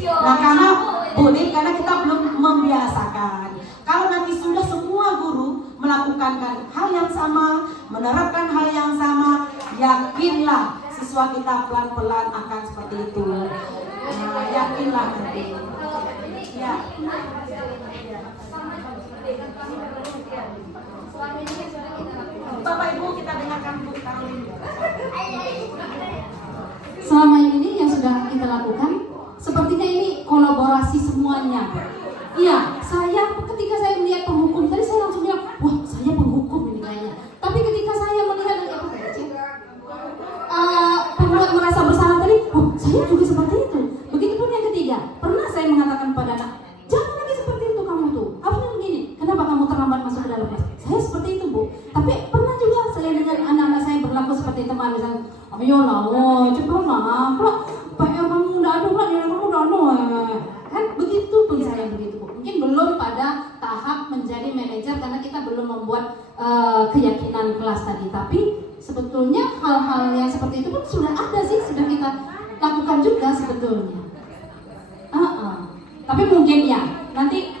Nah karena kita belum membiasakan. Kalau nanti sudah semua guru melakukan hal yang sama, menerapkan hal yang sama, yakinlah siswa kita pelan-pelan akan seperti itu. Nah, yakinlah nanti. Ya. Bapak Ibu, kita dengarkan Bu Karolin. Selama ini yang sudah kita lakukan, sepertinya ini kolaborasi semuanya. Iya, ketika saya melihat penghukum tadi saya langsung bilang, wah saya penghukum ini kayaknya. Tapi ketika saya melihat pembuat merasa bersalah tadi, saya juga seperti itu. Begitupun yang ketiga, pernah saya mengatakan pada anak, jangan lagi seperti itu kamu tuh. Harusnya begini, kenapa kamu terlambat masuk ke dalam kelas? Saya seperti itu Bu. Tapi pernah juga saya dengan anak-anak saya berlaku seperti teman misalnya, ayolah, cepat lah, PR kamu udah ada, nilai kamu udah ada, kan begitu pun saya begitu Bu. Mungkin belum pada tahap menjadi manajer karena kita belum membuat keyakinan kelas tadi. Tapi sebetulnya hal-hal yang seperti itu pun sudah ada sih, sudah kita lakukan juga sebetulnya. Tapi mungkin ya nanti,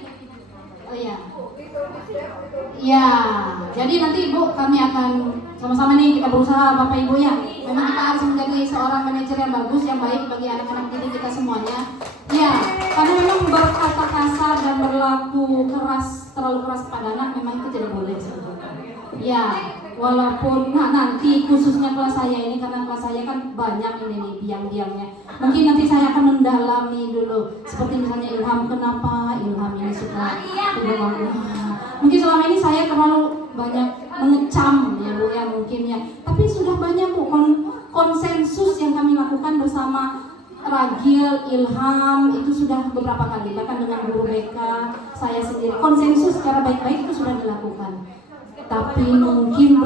ya, jadi nanti Bu kami akan sama-sama nih kita berusaha Bapak Ibu ya. Memang kita harus menjadi seorang manajer yang bagus, yang baik bagi anak-anak didik kita semuanya. Ya, karena memang berkata kasar dan berlaku keras, terlalu keras kepada anak memang itu tidak boleh sebetulnya. Ya, walaupun nanti khususnya kelas saya ini karena kelas saya kan banyak ini nih diam-diamnya. Mungkin nanti saya akan mendalami dulu. Seperti misalnya Ilham, kenapa Ilham ini suka tidak. Mungkin selama ini saya terlalu banyak mengecam ya Bu ya mungkin ya. Tapi sudah banyak Bu konsensus yang kami lakukan bersama Ragil, Ilham itu sudah beberapa kali, bahkan dengan guru BK, saya sendiri konsensus secara baik-baik itu sudah dilakukan. Tapi mungkin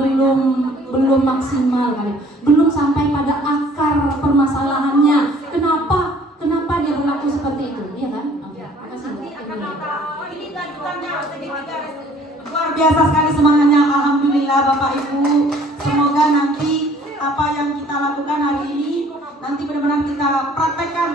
belum maksimal kali, belum sampai pada akar permasalahannya. Kenapa dia berlaku seperti itu, iya kan? Ini lanjutannya luar biasa sekali semangatnya. Alhamdulillah Bapak Ibu, semoga nanti apa yang kita lakukan hari ini nanti benar-benar kita praktekkan.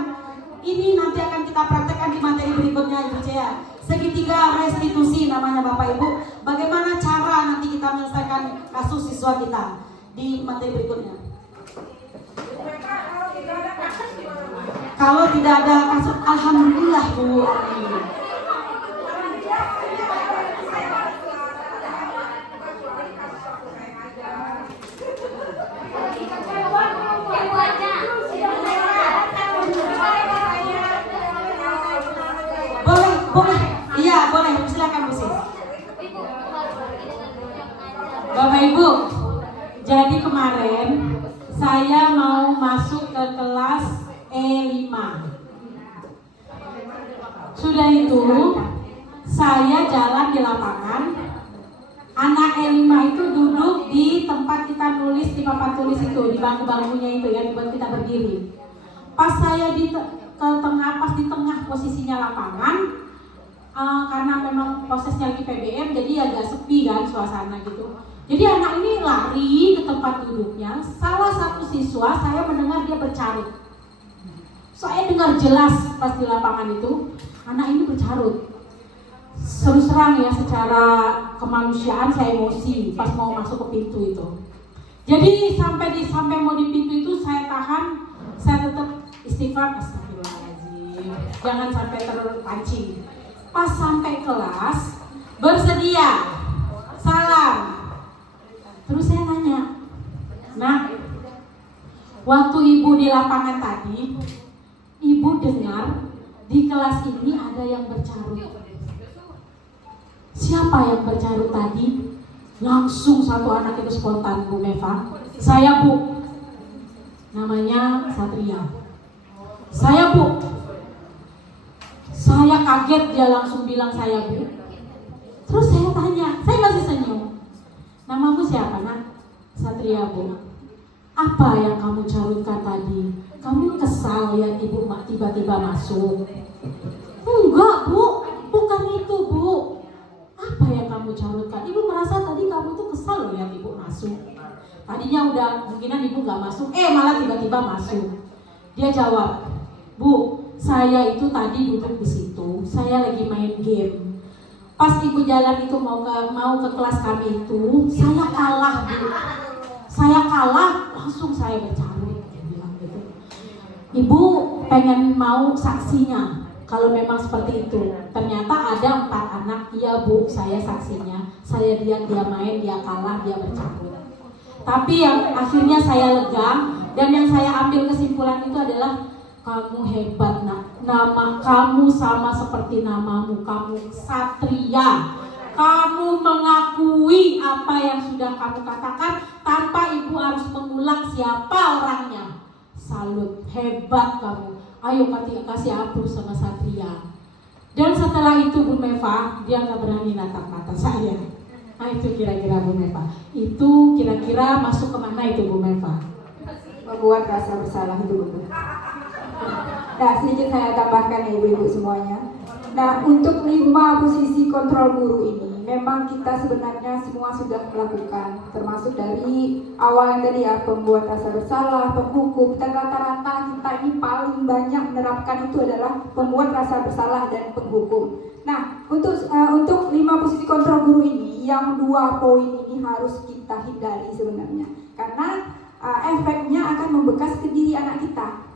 Ini nanti akan kita praktekkan di materi berikutnya Ibu Jaya. Segitiga restitusi namanya Bapak Ibu. Bagaimana cara nanti kita menyelesaikan kasus siswa kita di materi berikutnya. Kalau tidak ada kasus, alhamdulillah Bu. Boleh. Iya, boleh. Silakan Bu Sis. Bapak Ibu, jadi kemarin saya mau masuk ke kelas E5. Sudah itu, saya jalan di lapangan. Anak E5 itu duduk di tempat kita nulis, di papan tulis itu, di bangku-bangkunya itu yang buat kita berdiri. Pas saya di tengah posisinya lapangan, karena memang prosesnya lagi PBM, jadi agak sepi kan suasana gitu. Jadi anak ini lari ke tempat duduknya. Salah satu siswa saya mendengar dia bercarut. Saya dengar jelas pas di lapangan itu, anak ini bercarut. Terus terang ya, secara kemanusiaan saya emosi pas mau masuk ke pintu itu. Jadi sampai mau di pintu itu saya tahan, saya tetap istighfar, astagfirullahaladzim, jangan sampai terpancing. Pas sampai kelas, bersedia, salam. Terus saya nanya, nah, waktu ibu di lapangan tadi, ibu dengar di kelas ini ada yang bercarut. Siapa yang bercarut tadi? Langsung satu anak itu spontan, Bu Meva. Saya, Bu. Namanya Satria. Saya, Bu. Saya kaget dia langsung bilang saya, Bu. Terus saya tanya, saya masih senyum. Namamu siapa, Nak? Satria, Bu. Apa yang kamu carutkan tadi? Kamu kesal lihat ibu tiba-tiba masuk? Enggak, Bu. Bukan itu, Bu. Apa yang kamu carutkan? Ibu merasa tadi kamu tuh kesal lihat ibu masuk. Tadinya udah mungkinan ibu gak masuk, malah tiba-tiba masuk. Dia jawab, Bu, saya itu tadi duduk di situ. Saya lagi main game. Pas ibu jalan itu mau ke kelas kami itu, saya kalah, Bu. Saya kalah, langsung saya bercarut. Dia bilang gitu. Ibu pengen mau saksinya. Kalau memang seperti itu, ternyata ada 4 anak, iya Bu, saya saksinya. Saya lihat dia main, dia kalah, dia bercarut. Tapi yang akhirnya saya lega, dan yang saya ambil kesimpulan itu adalah, kamu hebat, Nak. Nama kamu sama seperti namamu, kamu Satria. Kamu mengakui apa yang sudah kamu katakan tanpa ibu harus mengulang siapa orangnya. Salut, hebat kamu. Ayo kasih ampun sama Satria. Dan setelah itu Bu Meva, dia gak berani natap mata saya. Nah itu kira-kira Bu Meva. Itu kira-kira masuk kemana itu Bu Meva? Membuat rasa bersalah itu, Bu. Nah, sedikit saya tambahkan ya ibu-ibu semuanya. Nah, untuk 5 posisi kontrol guru ini memang kita sebenarnya semua sudah melakukan, termasuk dari awal yang tadi ya, pembuat rasa bersalah, penghukum, dan rata-rata kita ini paling banyak menerapkan itu adalah pembuat rasa bersalah dan penghukum. Nah, untuk 5 posisi kontrol guru ini, yang 2 poin ini harus kita hindari sebenarnya, karena efeknya akan membekas ke diri anak kita.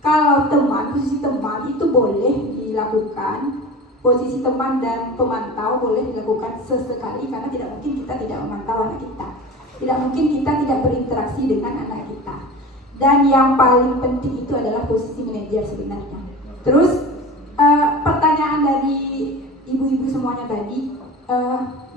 Kalau posisi teman itu boleh dilakukan. Posisi teman dan pemantau boleh dilakukan sesekali, karena tidak mungkin kita tidak memantau anak kita. Tidak mungkin kita tidak berinteraksi dengan anak kita. Dan yang paling penting itu adalah posisi manajer sebenarnya. Terus pertanyaan dari ibu-ibu semuanya tadi,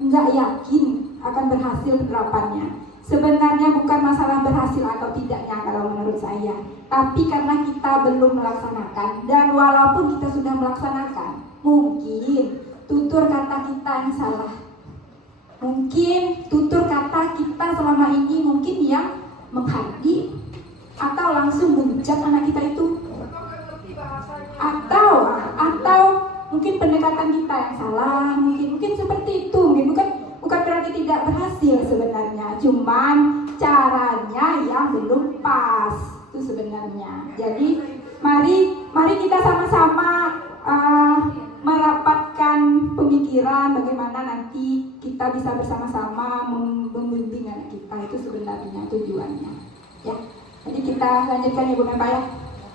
nggak yakin akan berhasil penerapannya. Sebenarnya bukan masalah berhasil atau tidaknya kalau menurut saya, tapi karena kita belum melaksanakan. Dan walaupun kita sudah melaksanakan, mungkin tutur kata kita yang salah. Mungkin tutur kata kita selama ini mungkin yang menghardik atau langsung menjat anak kita itu. Atau mungkin pendekatan kita yang salah, mungkin seperti itu. Mungkin bukan berarti tidak berhasil sebenarnya, cuman caranya yang belum pas itu sebenarnya. Jadi mari kita sama-sama merapatkan pemikiran bagaimana nanti kita bisa bersama-sama membimbing anak kita, itu sebenarnya tujuannya. Ya, jadi kita lanjutkan Ibu Meva ya.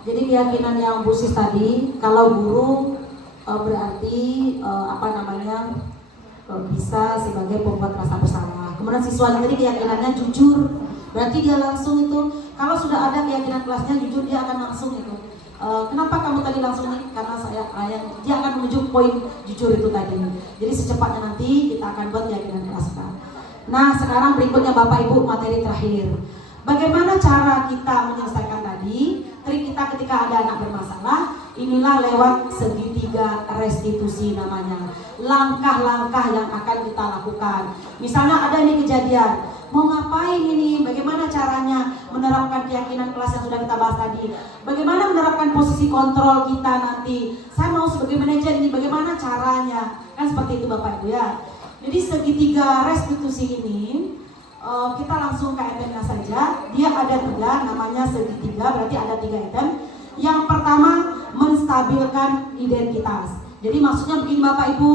Jadi keyakinan yang Bu Sis tadi, kalau guru berarti bisa sebagai pembuat rasa bersalah. Kemudian siswanya tadi keyakinannya jujur, berarti dia langsung itu, kalau sudah ada keyakinan kelasnya jujur, dia akan langsung itu. Kenapa kamu tadi langsung nih? Karena dia akan menuju poin jujur itu tadi. Jadi secepatnya nanti kita akan buat keyakinan kelas kita. Nah sekarang berikutnya Bapak Ibu, materi terakhir. Bagaimana cara kita menyelesaikan tadi? Trik kita ketika ada anak bermasalah, inilah lewat segitiga restitusi namanya. Langkah-langkah yang akan kita lakukan. Misalnya ada nih kejadian, mau ngapain ini? Bagaimana caranya menerapkan keyakinan kelas yang sudah kita bahas tadi? Bagaimana menerapkan posisi kontrol kita nanti? Saya mau sebagai manajer ini, bagaimana caranya? Kan seperti itu Bapak Ibu ya. Jadi segitiga restitusi ini kita langsung ke itemnya saja. Dia ada 3, namanya segitiga, berarti ada 3 item. Yang pertama, menstabilkan identitas. Jadi maksudnya begini Bapak Ibu,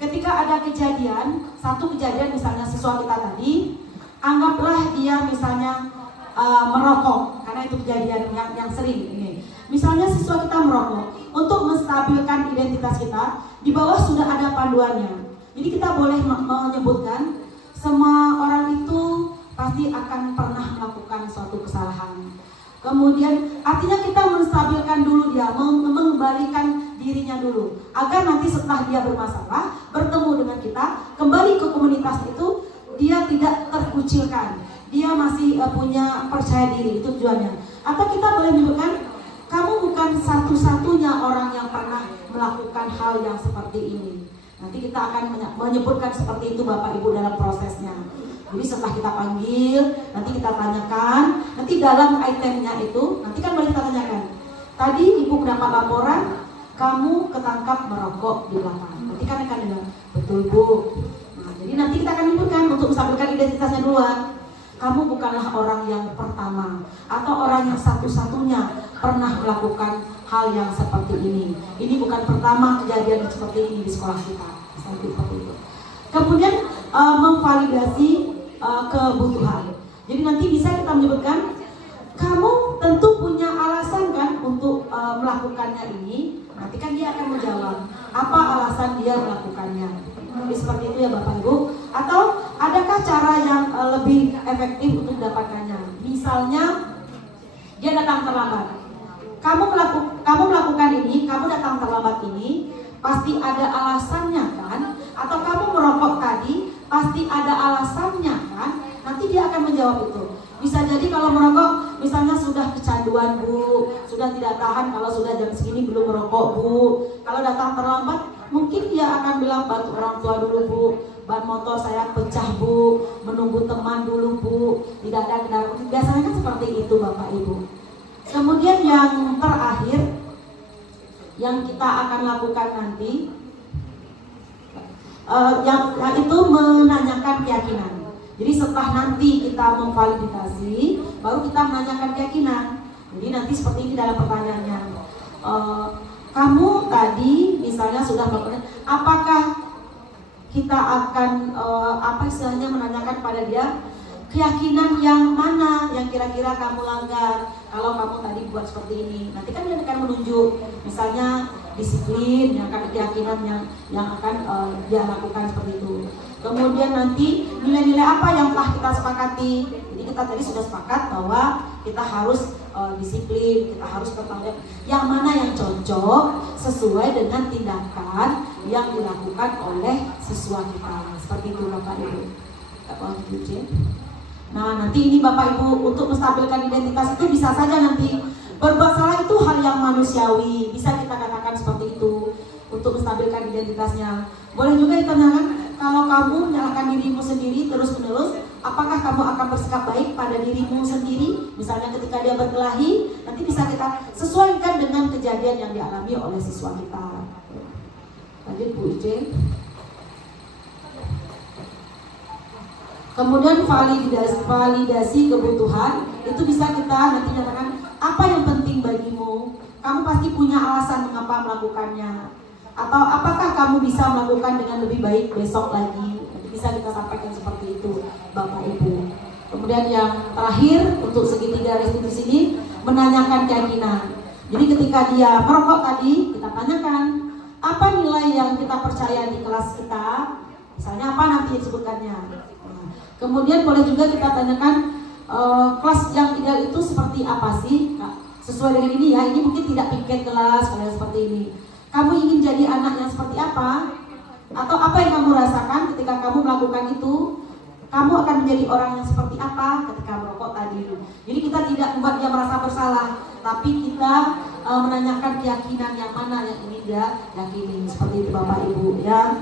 ketika ada kejadian, satu kejadian misalnya siswa kita tadi, anggaplah dia misalnya merokok, karena itu kejadian yang sering ini. Misalnya siswa kita merokok, untuk menstabilkan identitas kita, di bawah sudah ada panduannya. Jadi kita boleh menyebutkan semua orang itu pasti akan pernah melakukan suatu kesalahan. Kemudian artinya kita menstabilkan dulu dia, mengembalikan dirinya dulu, agar nanti setelah dia bermasalah, bertemu dengan kita, kembali ke komunitas itu, dia tidak terkucilkan, dia masih punya percaya diri, itu tujuannya. Atau kita boleh menyebutkan, kamu bukan satu-satunya orang yang pernah melakukan hal yang seperti ini. Nanti kita akan menyebutkan seperti itu Bapak Ibu dalam prosesnya. Jadi setelah kita panggil, nanti kita tanyakan, nanti dalam itemnya itu, nanti kan boleh kita tanyakan. Tadi Ibu dapat laporan, kamu ketangkap merokok di belakang. Nanti kan akan bilang, betul Bu. Nah, jadi nanti kita akan menyebutkan untuk menstabilkan identitasnya duluan. Kamu bukanlah orang yang pertama atau orang yang satu-satunya pernah melakukan hal yang seperti ini. Ini bukan pertama kejadian seperti ini di sekolah kita. Seperti itu. Kemudian memvalidasi kebutuhan. Jadi nanti bisa kita menyebutkan, kamu tentu punya alasan kan untuk melakukannya ini. Nanti kan dia akan menjawab apa alasan dia melakukannya. Jadi seperti itu ya Bapak Ibu. Atau adakah cara yang lebih efektif untuk mendapatkannya? Misalnya dia datang terlambat. Kamu melakukan ini, kamu datang terlambat ini, pasti ada alasannya kan? Atau kamu merokok tadi, pasti ada alasannya kan? Nanti dia akan menjawab itu. Bisa jadi kalau merokok, misalnya sudah kecanduan Bu, sudah tidak tahan kalau sudah jam segini belum merokok Bu. Kalau datang terlambat, mungkin dia akan bilang bantu orang tua dulu Bu, ban motor saya pecah Bu, menunggu teman dulu Bu, tidak ada kendaraan. Biasanya kan seperti itu Bapak Ibu. Kemudian yang terakhir yang kita akan lakukan nanti, yang itu menanyakan keyakinan. Jadi setelah nanti kita memvalidasi, baru kita menanyakan keyakinan. Jadi nanti seperti ini dalam pertanyaannya, kamu tadi misalnya sudah melakukan, apakah kita akan istilahnya menanyakan pada dia keyakinan yang mana yang kira-kira kamu langgar kalau kamu tadi buat seperti ini. Nanti kan dia akan menunjuk misalnya disiplin, yang akan keyakinan yang akan dia lakukan seperti itu. Kemudian nanti nilai-nilai apa yang telah kita sepakati. Jadi kita tadi sudah sepakat bahwa kita harus disiplin, kita harus bertanggung jawab. Yang mana yang cocok sesuai dengan tindakan yang dilakukan oleh siswa kita. Seperti itu Bapak Ibu. Nah nanti ini Bapak Ibu untuk menstabilkan identitas itu bisa saja nanti berbuat salah itu hal yang manusiawi, bisa kita katakan seperti itu untuk menstabilkan identitasnya. Boleh juga ditanyakan, kalau kamu menyalahkan dirimu sendiri terus-menerus, apakah kamu akan bersikap baik pada dirimu sendiri? Misalnya ketika dia berkelahi, nanti bisa kita sesuaikan dengan kejadian yang dialami oleh siswa kita. Lanjut Bu Ijen. Kemudian validasi kebutuhan itu bisa kita nanti nyatakan apa yang penting bagimu. Kamu pasti punya alasan mengapa melakukannya. Atau apakah kamu bisa melakukan dengan lebih baik besok lagi. Nanti bisa kita sampaikan seperti itu Bapak Ibu. Kemudian yang terakhir untuk segitiga restitusi ini menanyakan keyakinan. Jadi ketika dia merokok tadi kita tanyakan apa nilai yang kita percaya di kelas kita. Misalnya apa nanti disebutkannya. Kemudian boleh juga kita tanyakan kelas yang ideal itu seperti apa sih? Nah, sesuai dengan ini ya, ini mungkin tidak piket kelas kayak seperti ini. Kamu ingin jadi anak yang seperti apa? Atau apa yang kamu rasakan ketika kamu melakukan itu? Kamu akan menjadi orang yang seperti apa ketika merokok tadi? Jadi kita tidak membuat dia merasa bersalah, tapi kita menanyakan keyakinan yang mana yang ingin dia yakini. Seperti itu Bapak Ibu ya.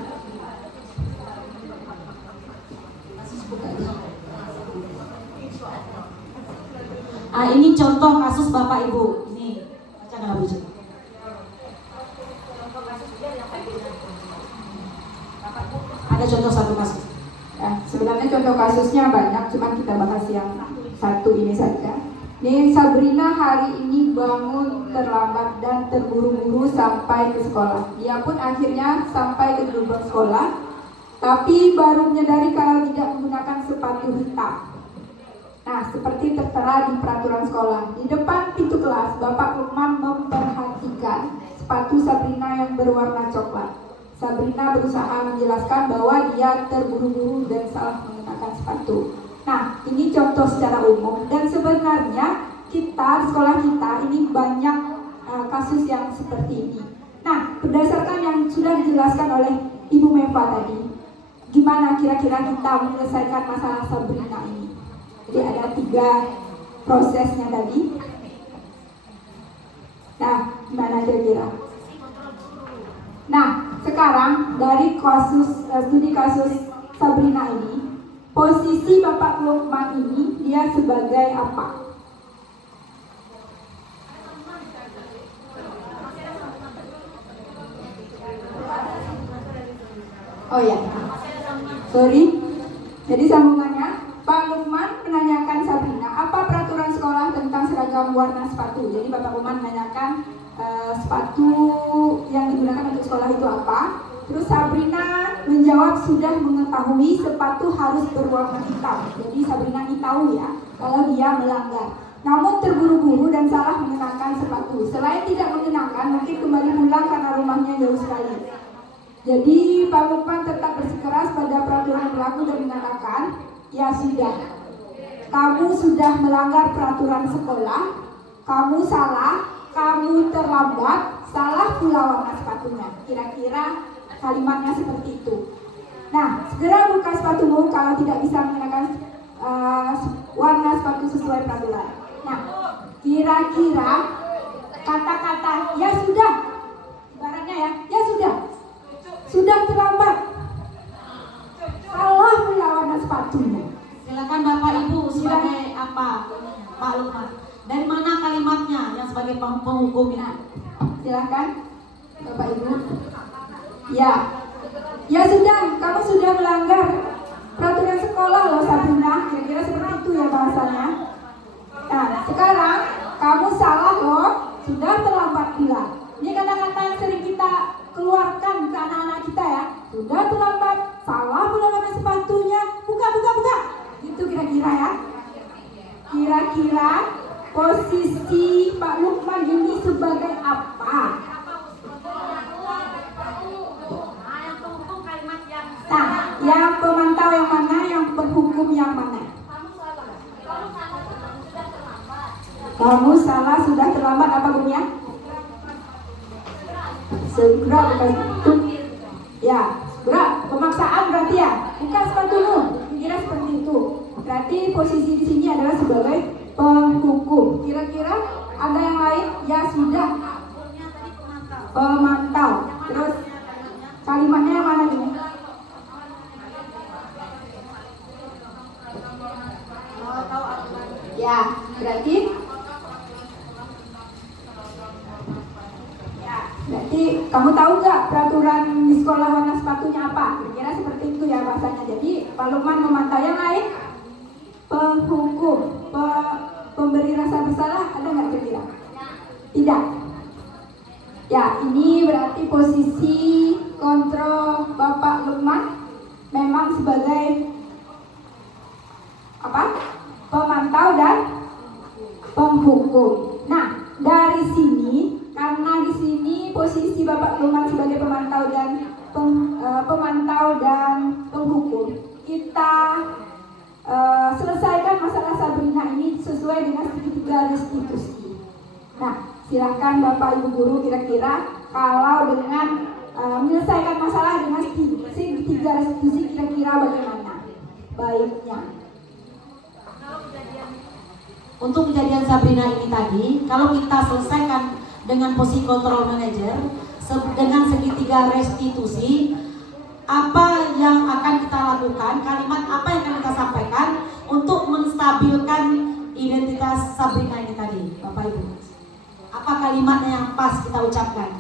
Ini contoh kasus Bapak Ibu. Ini jangan lupa. Ada contoh satu kasus. Ya, sebenarnya contoh kasusnya banyak, cuman kita bahas yang satu ini saja. Nih Sabrina hari ini bangun terlambat dan terburu-buru sampai ke sekolah. Dia pun akhirnya sampai ke gerbang sekolah, tapi baru menyadari kalau tidak menggunakan sepatu hitam. Nah, seperti tertera di peraturan sekolah. Di depan pintu kelas, Bapak Lukman memperhatikan sepatu Sabrina yang berwarna coklat. Sabrina berusaha menjelaskan bahwa dia terburu-buru dan salah menggunakan sepatu. Nah, ini contoh secara umum, dan sebenarnya kita, sekolah kita ini banyak kasus yang seperti ini. Nah, berdasarkan yang sudah dijelaskan oleh Ibu Meva tadi, gimana kira-kira kita menyelesaikan masalah Sabrina ini? Jadi ada 3 prosesnya tadi. Nah, gimana kira-kira? Nah, sekarang dari studi kasus Sabrina ini, posisi Bapak Lukman ini dia sebagai apa? Oh ya, sorry. Jadi sambungannya, Pak Lukman menanyakan Sabrina, apa peraturan sekolah tentang seragam warna sepatu? Jadi Bapak Lukman menanyakan sepatu yang digunakan untuk sekolah itu apa? Terus Sabrina menjawab sudah mengetahui sepatu harus berwarna hitam. Jadi Sabrina ini tahu ya kalau dia melanggar. Namun terburu-buru dan salah mengenakan sepatu. Selain tidak mengenakan, mungkin kembali pulang karena rumahnya jauh sekali. Jadi Pak Lukman tetap bersikeras pada peraturan berlaku dan mengatakan, ya sudah, kamu sudah melanggar peraturan sekolah, kamu salah, kamu terlambat, salah pula warna sepatunya. Kira-kira kalimatnya seperti itu. Nah, segera buka sepatumu kalau tidak bisa mengenakan warna sepatu sesuai peraturan. Nah, kira-kira kata-kata ya sudah, ibaratnya ya sudah terlambat, salah pula warna sepatunya. Silakan Bapak Ibu sebagai apa, Pak Lukman? Dari mana kalimatnya yang sebagai penghukum ini? Silakan Bapak Ibu. Ya sudah, kamu sudah melanggar peraturan sekolah loh Sabrina. Kira-kira seperti itu ya bahasanya. Nah, sekarang kamu salah loh, sudah terlambat pula. Ini kata-kata yang sering kita keluarkan ke anak-anak kita ya. Sudah terlambat, salah pula warna sepatunya. Buka. Itu kira-kira ya. Kira-kira posisi Pak Lukman ini sebagai apa? Nah, yang pemantau yang mana, yang penghukum yang mana? Kamu salah sudah terlambat apa bunyinya? Segera buka sepatu. Ya, segera. Pemaksaan berarti ya. Buka sepatumu. Kira seperti itu. Berarti posisi di sini adalah sebagai penghukum. Kira-kira ada yang lain? Ya sudah. Pemantau. Terus kalimatnya yang mana ini? Ya, berarti kamu tahu nggak peraturan di sekolah warna sepatunya apa? Kira-kira seperti itu ya bahasanya. Jadi Pak Lukman memantau. Yang lain? Penghukum, pemberi rasa bersalah ada nggak kira-kira? Tidak. Ya, ini berarti posisi kontrol Bapak Lukman memang sebagai apa? Pemantau dan penghukum. Nah, dari sini, karena di sini posisi Bapak Lukman sebagai pemantau dan penghukum, kita selesaikan masalah Sabrina ini sesuai dengan segitiga restitusi. Nah, silakan Bapak Ibu guru kira-kira kalau dengan menyelesaikan masalah dengan segitiga restitusi kira-kira bagaimana baiknya? Untuk kejadian Sabrina ini tadi, kalau kita selesaikan dengan posisi control manager dengan segitiga restitusi, apa yang akan kita lakukan, kalimat apa yang akan kita sampaikan untuk menstabilkan identitas Sabrina ini tadi, Bapak Ibu? Apa kalimatnya yang pas kita ucapkan?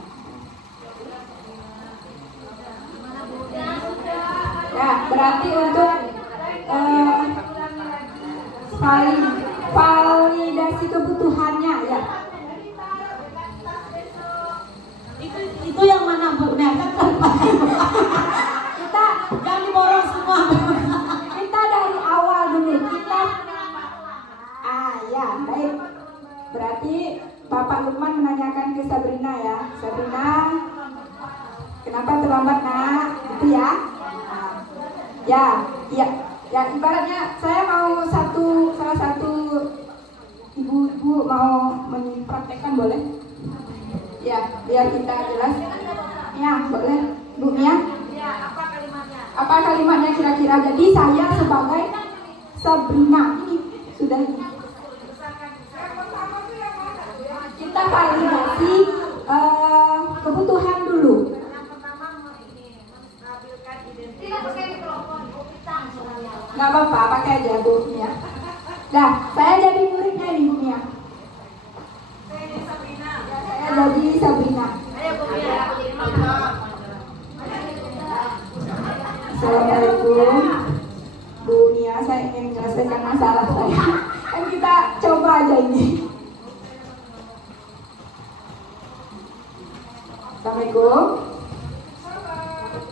Ya, berarti untuk validasi kebutuhannya ya. kan kita jangan diborong semua. Kita dari awal dulu. Kita ya, baik. Berarti Bapak Lukman menanyakan ke Sabrina ya. Sabrina, kenapa terlambat nak? Gitu ya. Ya, ibaratnya saya mau salah satu ibu-ibu mau mempraktekkan boleh? Ya, biar kita jelas. Ya, boleh. Bu Mia? Apa kalimatnya kira-kira? Jadi saya sebagai Sabrina ini sudah ini. Kita validasi kebutuhan dulu. Nggak apa-apa, pakai aja Bu Mia. Nah, saya jadi muridnya nih Bu Mia. Saya jadi Sabrina. Assalamualaikum Bu Mia, saya ingin menyelesaikan masalah saya. Kan kita coba aja ini. Assalamualaikum.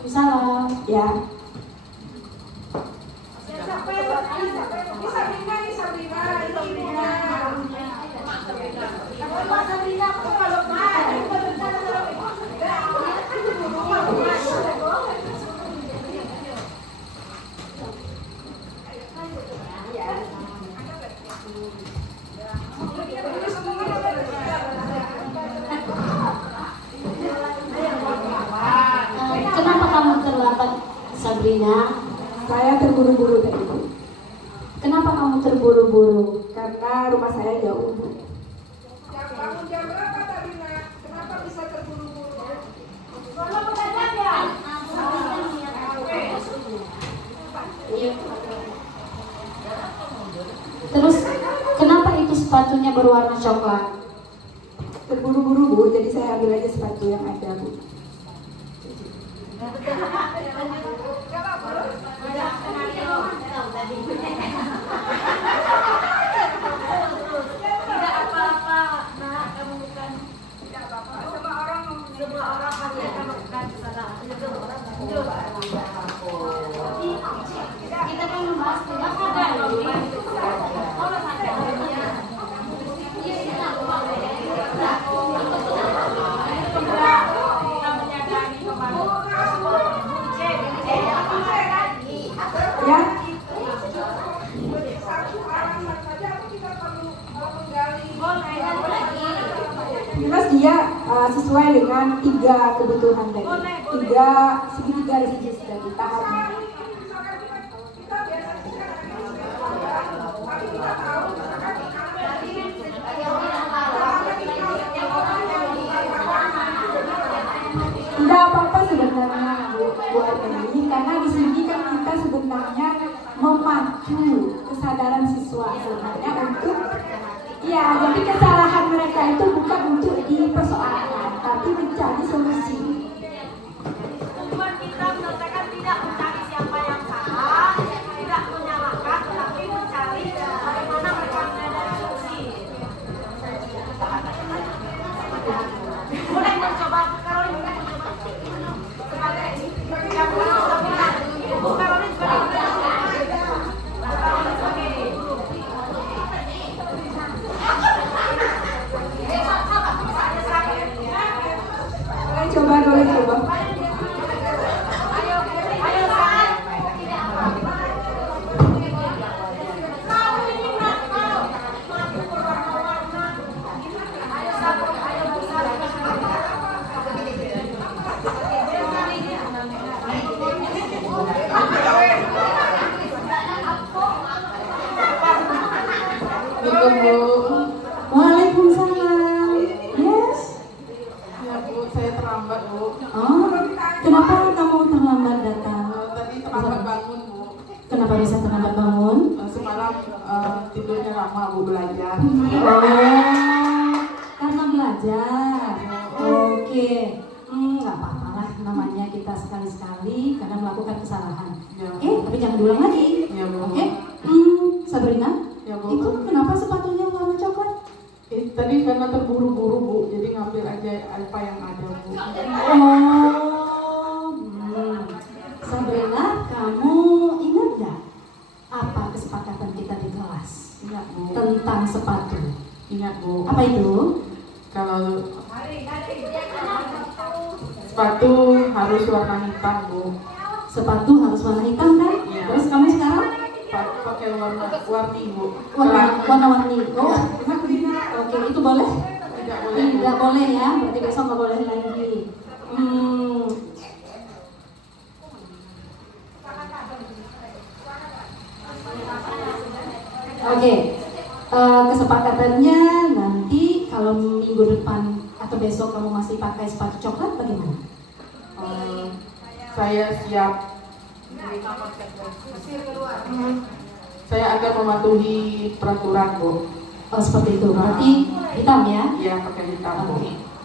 Salam. Ya. Kenapa kamu terlambat, Sabrina? Saya terburu-buru tadi Bu. Kenapa kamu terburu-buru? Karena rumah saya jauh Bu. Bangun jam berapa tadi nak? Kenapa bisa terburu-buru? Terus kenapa itu sepatunya berwarna coklat? Terburu-buru Bu, jadi saya ambil aja sepatu yang ada Bu. Kita kan membahas tentang Ya, Satu alasan saja atau kita perlu menggali? jelas dia sesuai dengan 3 kebutuhan tadi. 3 segitiga religius tadi tahapnya. Misalkan kita biasa kita tapi kita tahu misalkan Tidak apa-apa sebenarnya buat ini, karena di sini kan kita sebenarnya memacu kesadaran siswa sebenarnya untuk ya, jadi kesalahan mereka itu bukan untuk dipersoalkan, tapi mencari solusi. Tujuan kita menyelesaikan tidak mencari siapa yang salah, tidak menyalahkan, tetapi mencari bagaimana mereka menyadari solusi. Boleh mencoba, Karolin boleh mencoba. Sebagai yang belum Sabrina, Ibu Karolin sebagai Karolin sebagai guru. Boleh coba. Waalaikumsalam. Yes. Ya Bu, saya terlambat Bu. Oh, kenapa kamu terlambat datang? Tadi terlambat bangun Bu. Kenapa bisa terlambat bangun? Semalam tidurnya lama Bu, belajar. Oh, karena belajar. Oke. Nggak apa-apa lah, namanya kita sekali-sekali karena melakukan kesalahan. Ya. Oke, tapi jangan diulang lagi. Ya Bu. Oke. Sabrina, Ya Bu. itu kenapa sepatunya warna coklat? Tadi karena terburu-buru Bu, jadi ngambil aja apa yang ada Bu. Oh, Sepatu harus warna hitam, Bu. Sepatu harus warna hitam kan? Iya. Terus kamu sekarang Pakai warni, Bu. warna-warni. Oh, oke, itu boleh? Tidak boleh. Tidak boleh ya, berarti besok nggak boleh lagi. Oke, kesepakatannya nanti kalau minggu depan atau besok kamu masih pakai sepatu coklat bagaimana? Saya siap. Saya akan mematuhi peraturan, Bu. Oh seperti itu, berarti hitam ya? Iya, pakai hitam, Bu.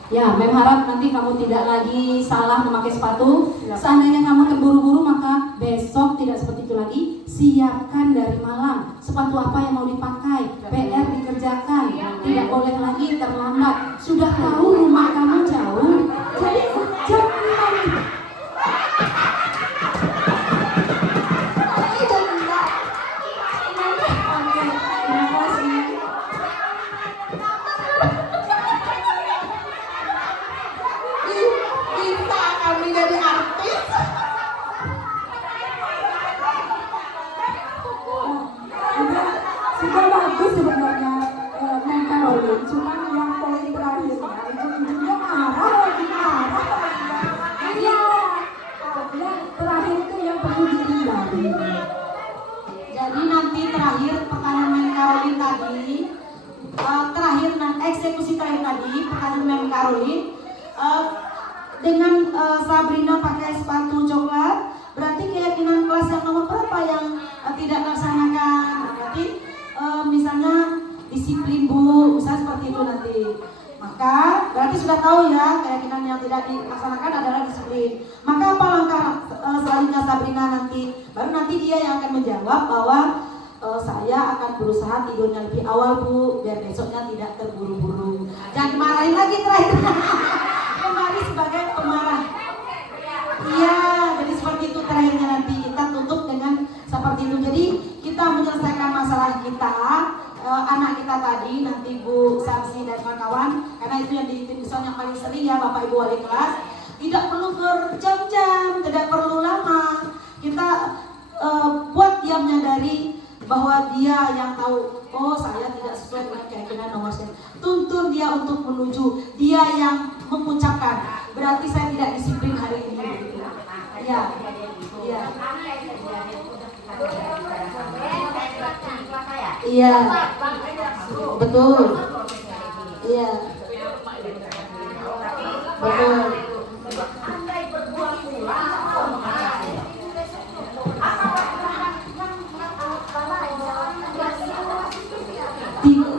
Ya, Mem harap nanti kamu tidak lagi salah memakai sepatu. Seandainya kamu terburu-buru maka besok tidak seperti itu lagi. Siapkan dari malam sepatu apa yang mau dipakai. PR dikerjakan, tidak boleh lagi terlambat. Sudah tahu rumah kamu jauh, jadi jam 5. Bisa kami jadi artis. Sudah bagus sebenarnya Mem Caroline, cuman yang poin terakhirnya ujung-ujungnya marah lagi. Iya, yang terakhir itu yang perlu dihindari. Jadi nanti terakhir pertanyaan Mem Caroline tadi, terakhir eksekusi terakhir tadi pertanyaan Mem Caroline dengan Sabrina pakai sepatu coklat, berarti keyakinan kelas yang nomor berapa yang tidak laksanakan? Berarti misalnya disiplin Bu, misalnya seperti itu nanti. Maka berarti sudah tahu ya keyakinan yang tidak dilaksanakan adalah disiplin. Maka apa langkah selanjutnya Sabrina nanti? Baru nanti dia yang akan menjawab bahwa saya akan berusaha tidurnya lebih awal Bu, biar besoknya tidak terburu-buru. Jangan dimarahin lagi terakhir. Kembali sebagai pemarah. Iya, jadi seperti itu terakhirnya nanti kita tutup dengan seperti itu. Jadi kita menyelesaikan masalah kita, anak kita tadi nanti Bu Samsi dan kawan-kawan, karena itu yang di tim yang paling sering ya Bapak Ibu wali kelas. Tidak perlu berjam-jam, tidak perlu lama. Kita buat dia menyadari bahwa dia yang tahu, oh saya tidak sesuai dengan keyakinan nomor sekian. Tuntun dia untuk menuju, dia yang mengucapkan, berarti saya tidak disiplin hari ini. Iya, iya. Iya, betul. Iya, betul.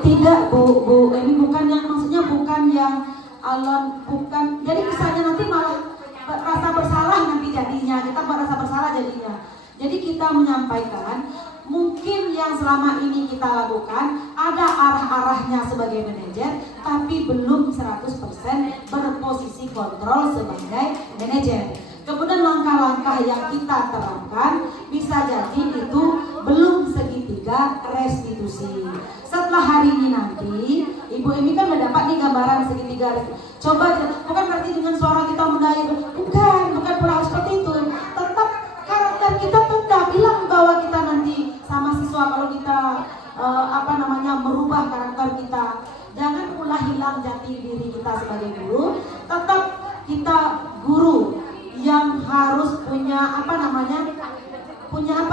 Tidak Bu, ini bukan yang maksudnya bukan yang alon, bukan. Jadi misalnya nanti malah rasa bersalah nanti jadinya, kita merasa bersalah jadinya. Jadi kita menyampaikan mungkin yang selama ini kita lakukan ada arah-arahnya sebagai manajer, tapi belum 100% berposisi kontrol sebagai manajer. Kemudian langkah-langkah yang kita terapkan bisa jadi itu belum segitiga restitusi. Setelah hari ini nanti, Ibu Emi kan udah dapat nih gambaran segitiga restitusi. Coba, bukan berarti dengan suara kita mendayu, bukan pula seperti itu. Tetap karakter kita tetap bilang bahwa kita nanti sama siswa kalau kita merubah karakter kita. Jangan pula hilang jati diri kita sebagai guru. Tetap kita guru yang harus punya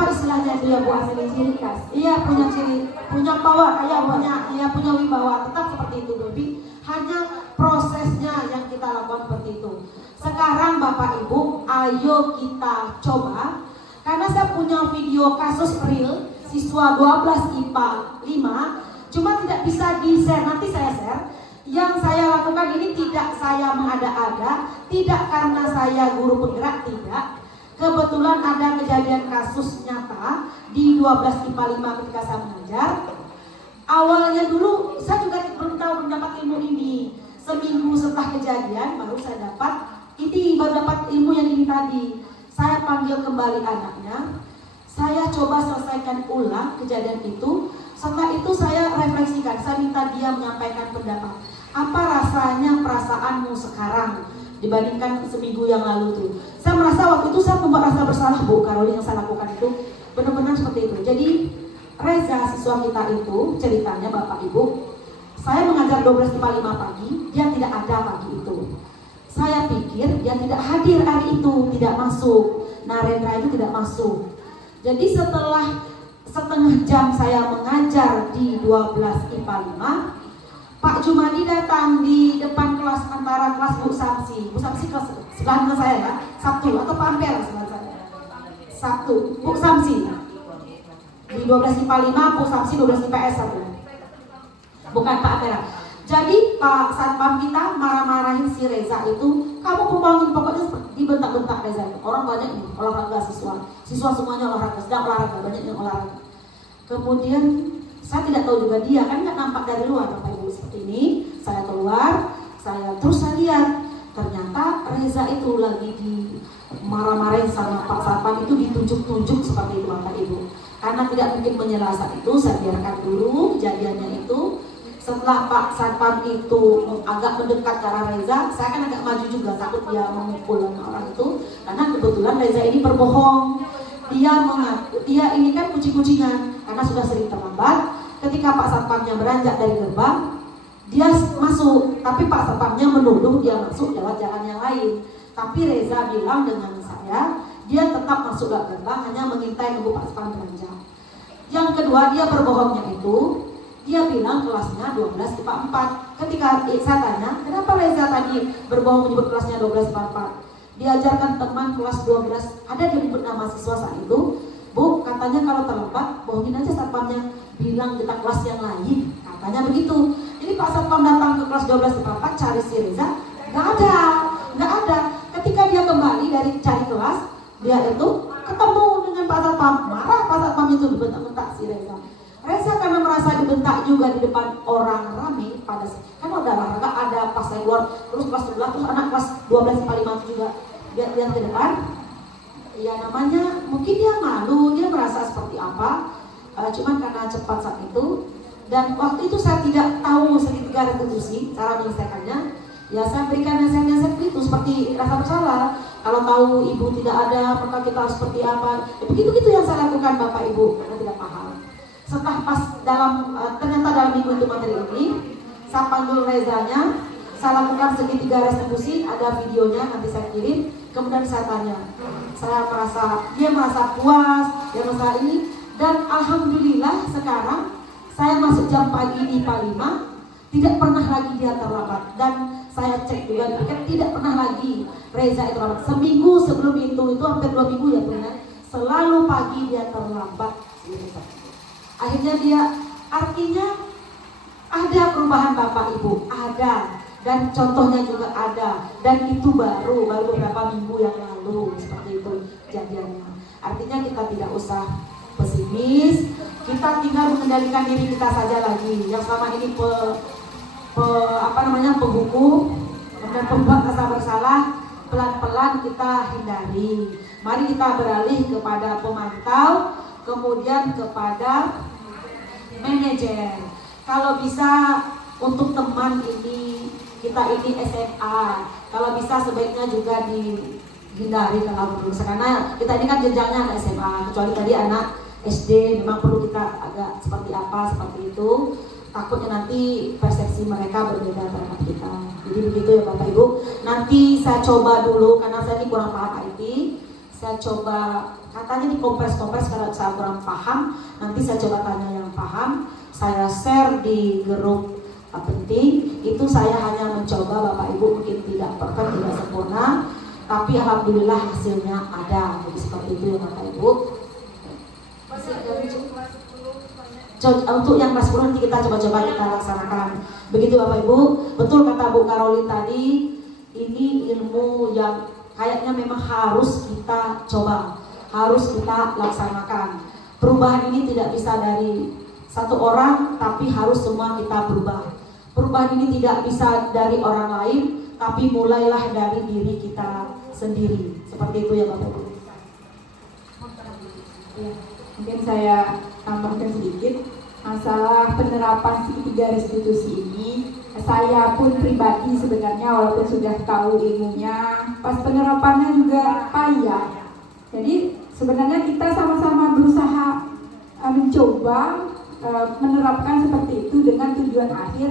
istilahnya itu ya Bu Asli, ciri khas. Iya, punya ciri, punya power, punya wibawa. Tetap seperti itu Baby. Hanya prosesnya yang kita lakukan seperti itu. Sekarang Bapak Ibu, ayo kita coba. Karena saya punya video kasus real siswa 12 IPA 5, cuma tidak bisa di-share, nanti saya share. Yang saya lakukan ini tidak saya mengada-ada, tidak karena saya guru penggerak, tidak. Kebetulan ada kejadian kasus nyata di 12 IPA 5 ketika saya mengajar. Awalnya dulu saya juga belum tahu mendapat ilmu ini. Seminggu setelah kejadian baru saya dapat ilmu yang ini tadi. Saya panggil kembali anaknya, saya coba selesaikan ulang kejadian itu. Setelah itu saya refleksikan, saya minta dia menyampaikan pendapat. apa rasanya perasaanmu sekarang dibandingkan seminggu yang lalu tuh. Saya merasa waktu itu saya membuat rasa bersalah Bu Karoli, yang saya lakukan itu benar-benar seperti itu. Jadi Reza siswa kita itu ceritanya Bapak Ibu, saya mengajar 12.45 pagi, dia tidak ada pagi itu. Saya pikir dia tidak hadir hari itu, tidak masuk. Narendra itu tidak masuk. Jadi setelah setengah jam saya mengajar di 12 IPA 5, Pak Jumadi datang di depan kelas antara kelas Bu Samsi kelas sebelah dengan saya ya, Sabtu atau Pak Ampel sebelah saya. Sabtu, Bu Samsi di 12 IPA 5, Bu Samsi 12 IPS 1. Bukan Pak Ampel. Jadi Pak Satpam kita marah-marahin si Reza itu, kamu kumpulin, pokoknya dibentak-bentak Reza itu. Orang banyak nih olahraga siswa semuanya olahraga, sedang olahraga, banyak yang olahraga. Kemudian saya tidak tahu juga dia, kan nggak nampak dari luar Bapak Ibu seperti ini. Saya keluar, saya lihat, ternyata Reza itu lagi di marah-marahin sama Pak Satpam itu, ditunjuk-tunjuk seperti itu Bapak Ibu. Karena tidak mungkin menyela saat itu, saya biarkan dulu kejadiannya itu. Setelah Pak Satpam itu agak mendekat ke arah Reza, saya kan agak maju juga, takut dia memukul orang itu. Karena kebetulan Reza ini berbohong. Dia mengaku, dia ini kan kucing-kucingan, karena sudah sering terlambat. Ketika Pak Satpamnya beranjak dari gerbang, dia masuk. Tapi Pak Satpamnya menuduh dia masuk lewat jalan yang lain. Tapi Reza bilang dengan saya, dia tetap masuk ke gerbang, hanya mengintai nunggu Pak Satpam beranjak. Yang kedua, dia berbohongnya itu, dia bilang kelasnya 12 IPA 4. Ketika saya tanya, kenapa Reza tadi berbohong menyebut kelasnya 12 IPA 4? Diajarkan teman kelas 12, ada dia menyebut nama siswa saat itu. Bu, katanya kalau terlambat, bohongin aja satpamnya, bilang kita kelas yang lain, katanya begitu. Jadi Pak Satpam datang ke kelas 12 IPA 4 cari si Reza, nggak ada. Ketika dia kembali dari cari kelas, dia itu ketemu dengan Pak Satpam, marah Pak Satpam itu, dibentak-bentak si Reza. Reza karena merasa dibentak juga di depan orang rame, pada kan udah olahraga, ada pas saya keluar terus kelas 11, terus anak kelas 12 IPA 5 juga lihat ke depan. Ya namanya mungkin dia malu, dia merasa seperti apa, cuman karena cepat saat itu. Dan waktu itu saya tidak tahu segitiga restitusi cara menyelesaikannya. Ya saya berikan nasihat-nasihat itu seperti rasa bersalah. Kalau tahu ibu tidak ada, maka kita harus seperti apa. Ya, begitu-gitu yang saya lakukan Bapak Ibu, karena tidak paham. Setelah pas ternyata dalam minggu itu materi ini, saya panggil Rezanya, saya lakukan segitiga restitusi, ada videonya, nanti saya kirim. Kemudian saya tanya, dia merasa puas, dia merasa ini, dan alhamdulillah sekarang saya masuk jam pagi di IPA 5, tidak pernah lagi dia terlambat. Dan saya cek juga, tidak pernah lagi Reza itu terlambat. Seminggu sebelum itu hampir 2 minggu ya benar, selalu pagi dia terlambat. Akhirnya dia, artinya ada perubahan Bapak Ibu, ada, dan contohnya juga ada, dan itu baru beberapa minggu yang lalu seperti itu kejadiannya. Artinya kita tidak usah pesimis, kita tinggal mengendalikan diri kita saja lagi. Yang selama ini penghukum dan pembuat rasa bersalah, pelan-pelan kita hindari. Mari kita beralih kepada pemantau, kemudian kepada manajer. Kalau bisa untuk teman ini, kita ini SMA, kalau bisa sebaiknya juga dihindari kalau perlu. Karena kita ini kan jenjangnya anak SMA, kecuali tadi anak SD, memang perlu kita agak seperti apa, seperti itu. Takutnya nanti persepsi mereka berbeda terhadap kita. Jadi begitu ya Bapak Ibu. Nanti saya coba dulu, karena saya ini kurang paham IT. Saya coba, katanya dikompres-kompres karena saya kurang paham. Nanti saya coba tanya yang paham. Saya share di grup penting. Itu saya hanya mencoba Bapak Ibu, mungkin tidak perfect, tidak sempurna, tapi alhamdulillah hasilnya ada. Jadi seperti itu ya Bapak Ibu. Untuk yang kelas 10 nanti kita coba-coba kita laksanakan. Begitu Bapak Ibu. Betul kata Bu Karoli tadi, ini ilmu yang kayaknya memang harus kita coba, harus kita laksanakan. Perubahan ini tidak bisa dari satu orang, tapi harus semua kita berubah. Perubahan ini tidak bisa dari orang lain, tapi mulailah dari diri kita sendiri. Seperti itu ya Bapak Ibu. Ya, mungkin saya tambahkan sedikit. masalah penerapan segitiga restitusi ini, saya pun pribadi sebenarnya walaupun sudah tahu ilmunya, pas penerapannya juga payah. Jadi sebenarnya kita sama-sama berusaha mencoba menerapkan seperti itu dengan tujuan akhir,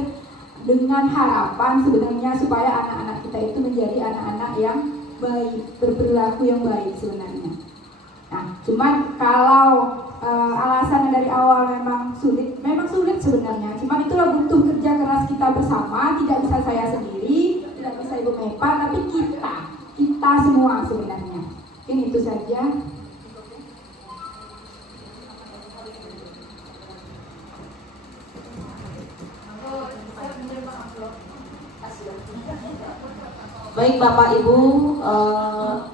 dengan harapan sebenarnya supaya anak-anak kita itu menjadi anak-anak yang baik, berperilaku yang baik sebenarnya. Nah, cuman kalau alasannya dari awal memang sulit sebenarnya. Cuman itulah butuh kerja keras kita bersama, tidak bisa saya sendiri, tidak bisa Ibu Mepa, tapi kita semua sebenarnya. Mungkin itu saja. Baik Bapak Ibu,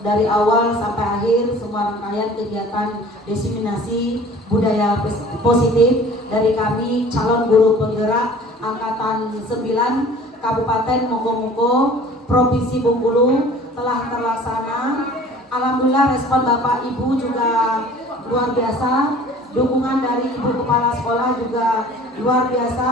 dari awal sampai akhir semua rangkaian kegiatan diseminasi budaya positif dari kami calon guru penggerak Angkatan 9 Kabupaten Monggo-Monggo Provinsi Bengkulu telah terlaksana. Alhamdulillah respon Bapak Ibu juga luar biasa, dukungan dari Ibu Kepala Sekolah juga luar biasa.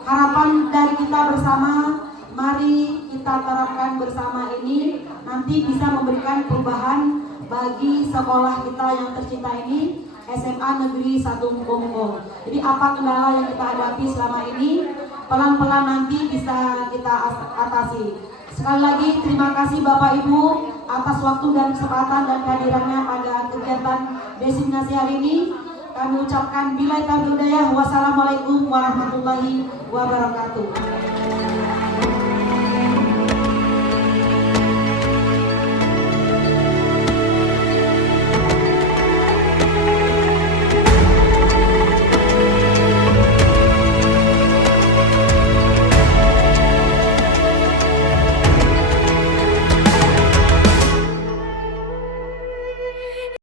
Harapan dari kita bersama, mari kita terapkan bersama ini, nanti bisa memberikan perubahan bagi sekolah kita yang tercinta ini, SMA Negeri 1 Monggo. Jadi apa kendala yang kita hadapi selama ini, pelan-pelan nanti bisa kita atasi. Sekali lagi terima kasih Bapak Ibu atas waktu dan kesempatan dan kehadirannya pada kegiatan diseminasi hari ini. Kami ucapkan billahi taufiq wal hidayah. Wassalamualaikum warahmatullahi wabarakatuh.